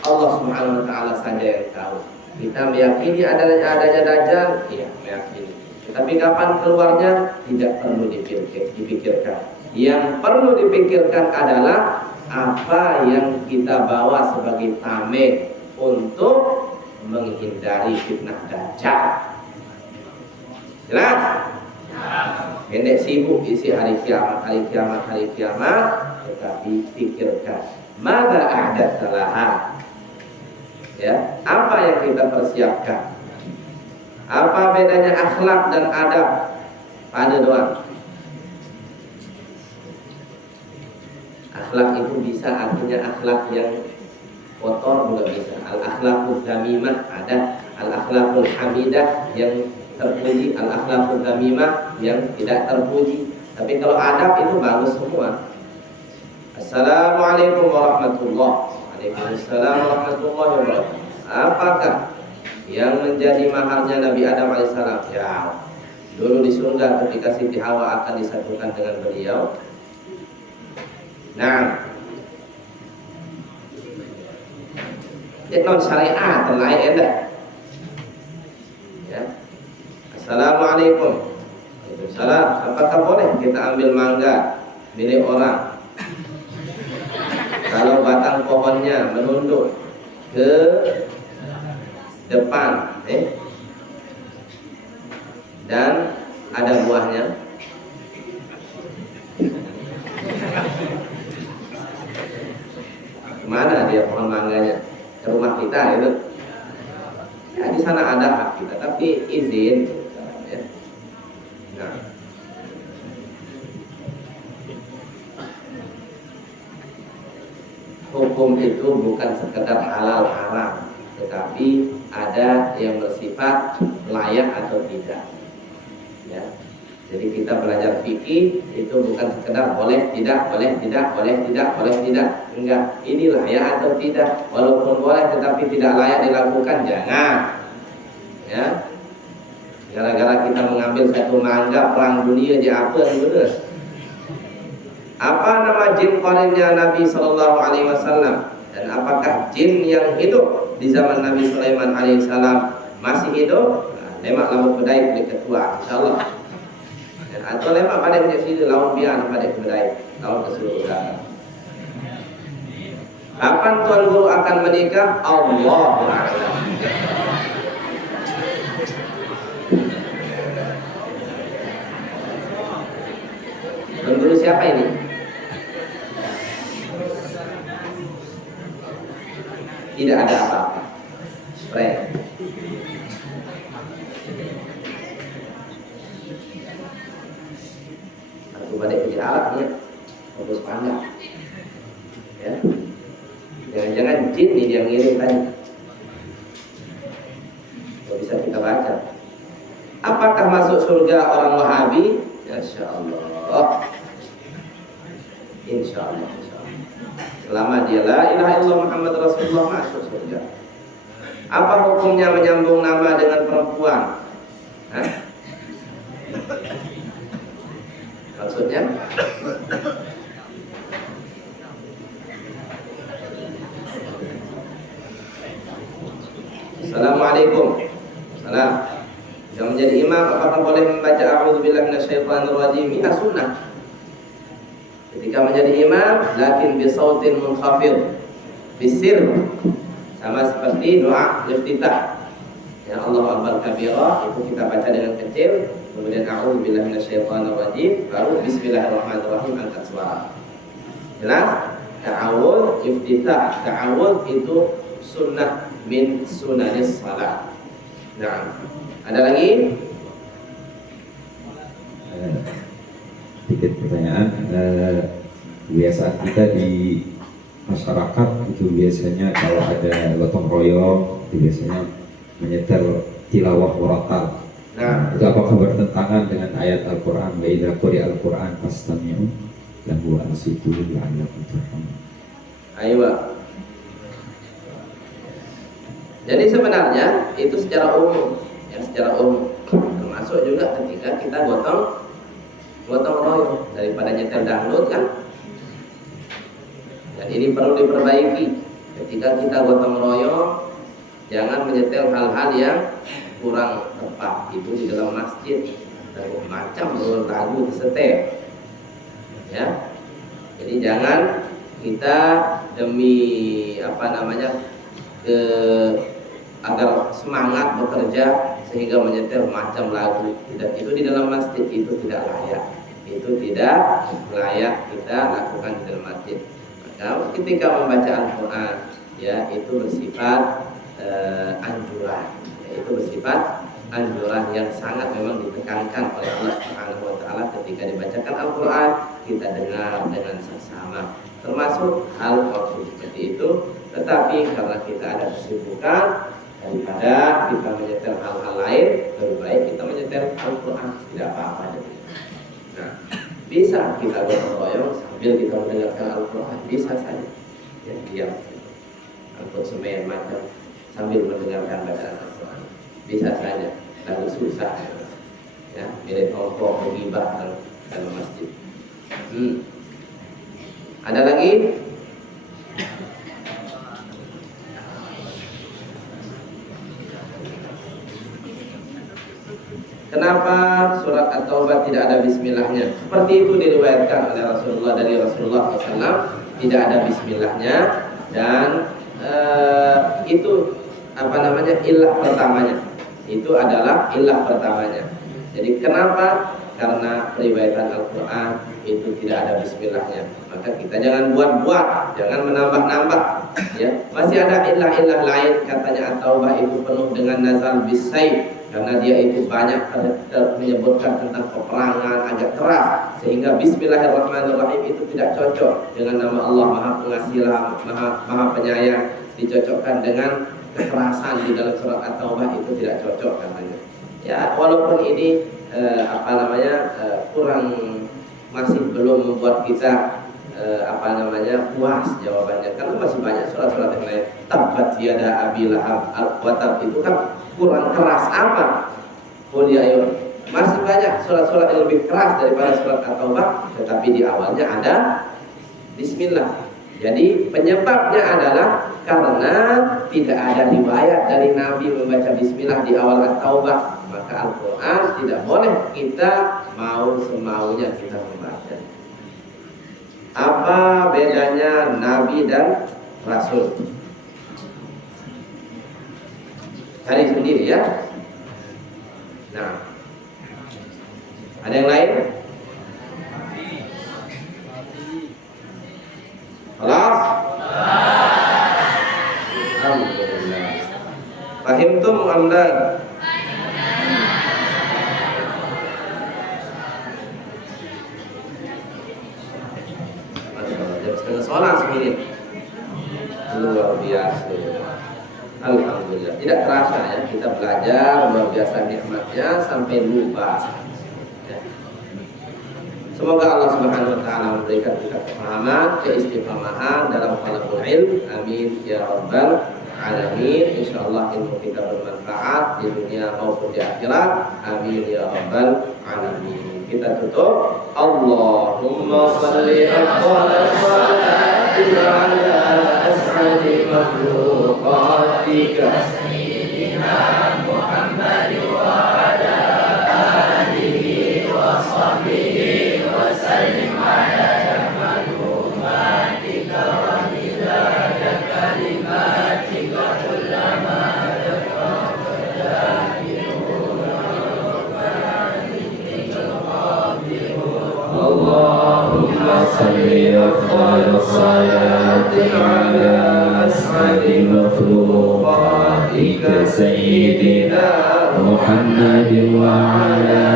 Allah Subhanahu wa taala saja yang tahu. Kita meyakini adanya Dajjal, iya meyakini. Tapi kapan keluarnya tidak perlu dipikirkan. Yang perlu dipikirkan adalah apa yang kita bawa sebagai tameng untuk menghindari fitnah Dajjal. Jelas? Pendek sibuk isi hari kiamat, tetapi pikirkan mada ahdath laha. Ya, apa yang kita persiapkan? Apa bedanya akhlak dan adab pada doa? Akhlak itu bisa artinya akhlak yang kotor juga bisa. Al-akhlaqul dzamimah ada, al-akhlaqul hamidah yang terpuji, al-akhlaqul dzamimah yang tidak terpuji. Tapi kalau adab itu bagus semua. Assalamualaikum warahmatullahi wabarakatuh. Waalaikumsalam warahmatullahi wabarakatuh. Apakah yang menjadi maharnya Nabi Adam alaihissalam? Ya, dulu di surga ketika Siti Hawa akan disatukan dengan beliau. Nah, non syariat lain enggak? Ya. Assalamualaikum. Waalaikumsalam. Apakah boleh kita ambil mangga milik orang kalau batang pohonnya menunduk ke depan, dan ada buahnya? Kemana dia pohon mangganya? Ke rumah kita itu. Ya, di sana ada hak kita, tapi izin. Ya. Nah, hukum itu bukan sekedar halal haram, tetapi ada yang bersifat layak atau tidak. Ya. Jadi kita belajar fikih itu bukan sekedar boleh tidak, boleh tidak, boleh tidak, boleh tidak. Enggak, ini layak atau tidak. Walaupun boleh tetapi tidak layak dilakukan, jangan. Ya. Gara-gara kita mengambil satu mangga perang dunia aja apa yang benar. Apa nama jin qarinnya Nabi sallallahu alaihi wasallam? Dan apakah jin yang hidup di zaman Nabi Sulaiman alaihissalam masih hidup? Nah, lemak lamuk bedai kulit ketua, insyaallah. Atau lemak pada ke sini lawan biar pada kedai lawan ke seluruh udara. Kapan tuan guru akan menikah? Allahu a'lam. Tuan guru siapa ini? Tidak ada apa-apa. Baik. Balik ke alatnya fokus pandang. Ya. Jangan-jangan jin ini yang ngirim tadi. Kalau bisa kita baca. Apakah masuk surga orang Wahabi? Insya Allah. Insya Allah. Selama dia la ilaha illallah Muhammad Rasulullah masuk surga. Apa hukumnya menyambung nama dengan perempuan? Hah? Maksudnya? Assalamualaikum. Salam. Yang menjadi imam apakah boleh membaca a'udzubillahi minasyaitonir rajim? Ya sunnah. Ketika menjadi imam, lakin bisautin munkhafid, bisir, sama seperti doa iftitah. Ya Allah Akbar kabira itu kita baca dengan kecil, kemudian a'udzubillahi minasyaitonir rajim, baru bismillahirrahmanirrahim angkat suara. Jelas? Ta'awudz iftitah, ta'awudz itu sunnah min sunanis salat. Nah, ada lagi? Sedikit pertanyaan. Kebiasaan kita di masyarakat itu biasanya kalau ada gotong royong itu biasanya menyetel tilawah murattal. Nah, itu apakah bertentangan dengan ayat Al-Quran? Wa idza quri'a Al-Quran fastami'u lahu wa ansitu la'allakum turhamun. ayo. Jadi sebenarnya itu secara umum, ya secara umum, termasuk juga ketika kita gotong royong daripada nyetel dangdut kan. Dan ini perlu diperbaiki. Ketika kita gotong royong, jangan menyetel hal-hal yang kurang tepat. Itu di dalam masjid dan macam lagu disetel. Ya, jadi jangan kita demi agar semangat bekerja sehingga menyetel macam lagu. Itu di dalam masjid itu tidak layak. Itu tidak layak kita lakukan di dalam masjid. Maka ketika membaca Al-Quran, ya itu bersifat anjuran. Ya, itu bersifat anjuran yang sangat memang ditekankan oleh Allah Subhanahu wa taala ketika dibacakan Al-Quran, kita dengar dengan seksama. Termasuk hal waktu seperti itu, tetapi karena kita ada kesibukan, daripada kita menyetel hal-hal lain, lebih baik kita menyetel Al-Quran, tidak apa-apa. Nah, bisa kita gotong royong sambil kita mendengarkan Al-Quran, bisa saja. Ya, diam, angkut semen macam sambil mendengarkan bacaan Al-Quran, bisa saja. Lalu susah, ya, mirip ngomong menggibah dalam masjid. Ada lagi? Kenapa surat At-Taubah tidak ada bismillahnya? Seperti itu diriwayatkan oleh Rasulullah dari Rasulullah SAW, tidak ada bismillahnya dan itu ilah pertamanya. Itu adalah ilah pertamanya. Jadi kenapa? Karena periwayatan Al-Quran itu tidak ada bismillahnya. Maka kita jangan buat-buat, jangan menambah-nambah. Ya, masih ada ilah-ilah lain, katanya At-Taubah itu penuh dengan nazal bisayf, karena dia itu banyak menyebutkan tentang peperangan agak keras, sehingga Bismillahirrahmanirrahim itu tidak cocok dengan nama Allah Maha Pengasih, Maha Penyayang. Dicocokkan dengan kekerasan di dalam surat At-Taubah itu tidak cocok katanya. Ya, walaupun ini kurang, masih belum membuat kita puas jawabannya, karena masih banyak surat-surat yang lain. Tabbat yada Abi Lahab al-Qatab itu kan kurang keras apa? Masih banyak surat-surat yang lebih keras daripada surat At-Taubah, tetapi di awalnya ada bismillah. Jadi penyebabnya adalah karena tidak ada riwayat dari Nabi membaca bismillah di awal At-Taubah. Maka Al-Quran tidak boleh kita mau semaunya kita membaca. Apa bedanya Nabi dan Rasul? Cari sendiri ya. Nah, ada yang lain? Kelas? Alhamdulillah. Fahimtum amla? Jam setengah sholat segini. Luar biasa. Alhamdulillah. Tidak terasa ya, kita belajar luar biasa nikmatnya sampai lupa. Ya. Semoga Allah Subhanahu wa taala memberikan kita kefahaman, keistiqomahan dalam talabul ilm. Amin ya rabbal alamin. Insyaallah ilmu kita bermanfaat di dunia maupun di akhirat. Amin ya rabbal alamin. Kita tutup. Allahumma shalli afdhalal salati ala as'adi makhluqatika sayyidina Muhammad wa ala alihi wa sahbihi wa sallim ala maklumatika wa midada kalimatika kullama Allahumma salli afdal salati ala as'adi makhluqatika sayyidina Muhammad wa ala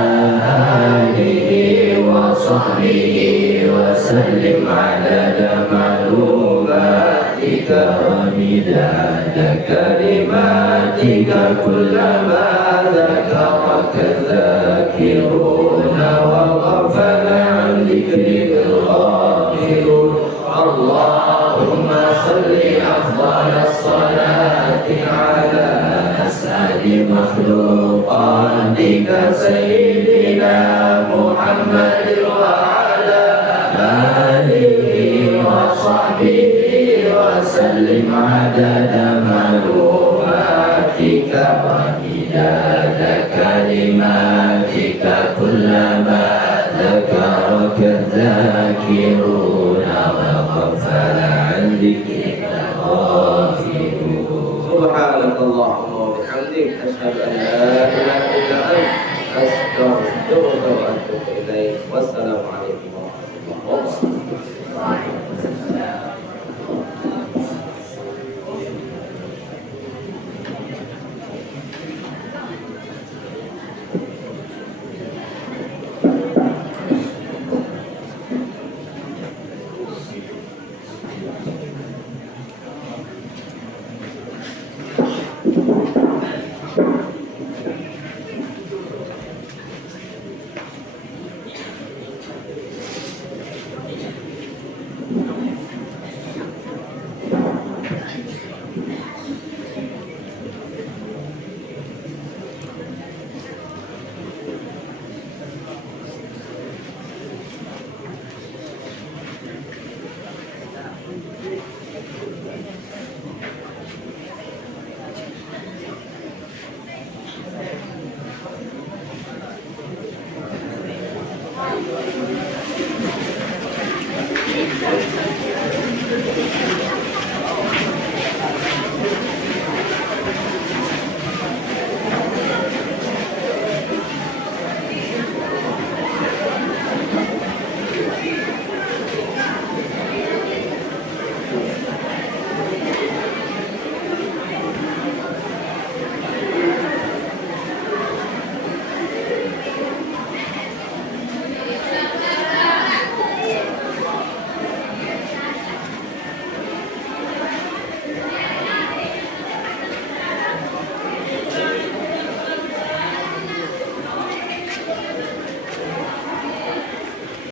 alihi wa sahbihi wa sallim ala ma'lumatika wa midada kalimatika kullama dhakaraka dhakiruna wa ghafala an dhikrika al-ghafilun. Allahumma salli afdal salati ala as'adi makhluqatika sayyidina Muhammad wa ala alihi wa sahbihi wa sallim adada ma'lumatika wa midada kalimatika kullama dhakaraka dhakiruna wa ghafala an dhikrika ghafilun. Subhanakallahumma wa bihamdik asyhadu an la ilaha illa anta astaghfiruka wa atubu ilaik. Wassalamu alaikum warahmatullahi wabarakatuh.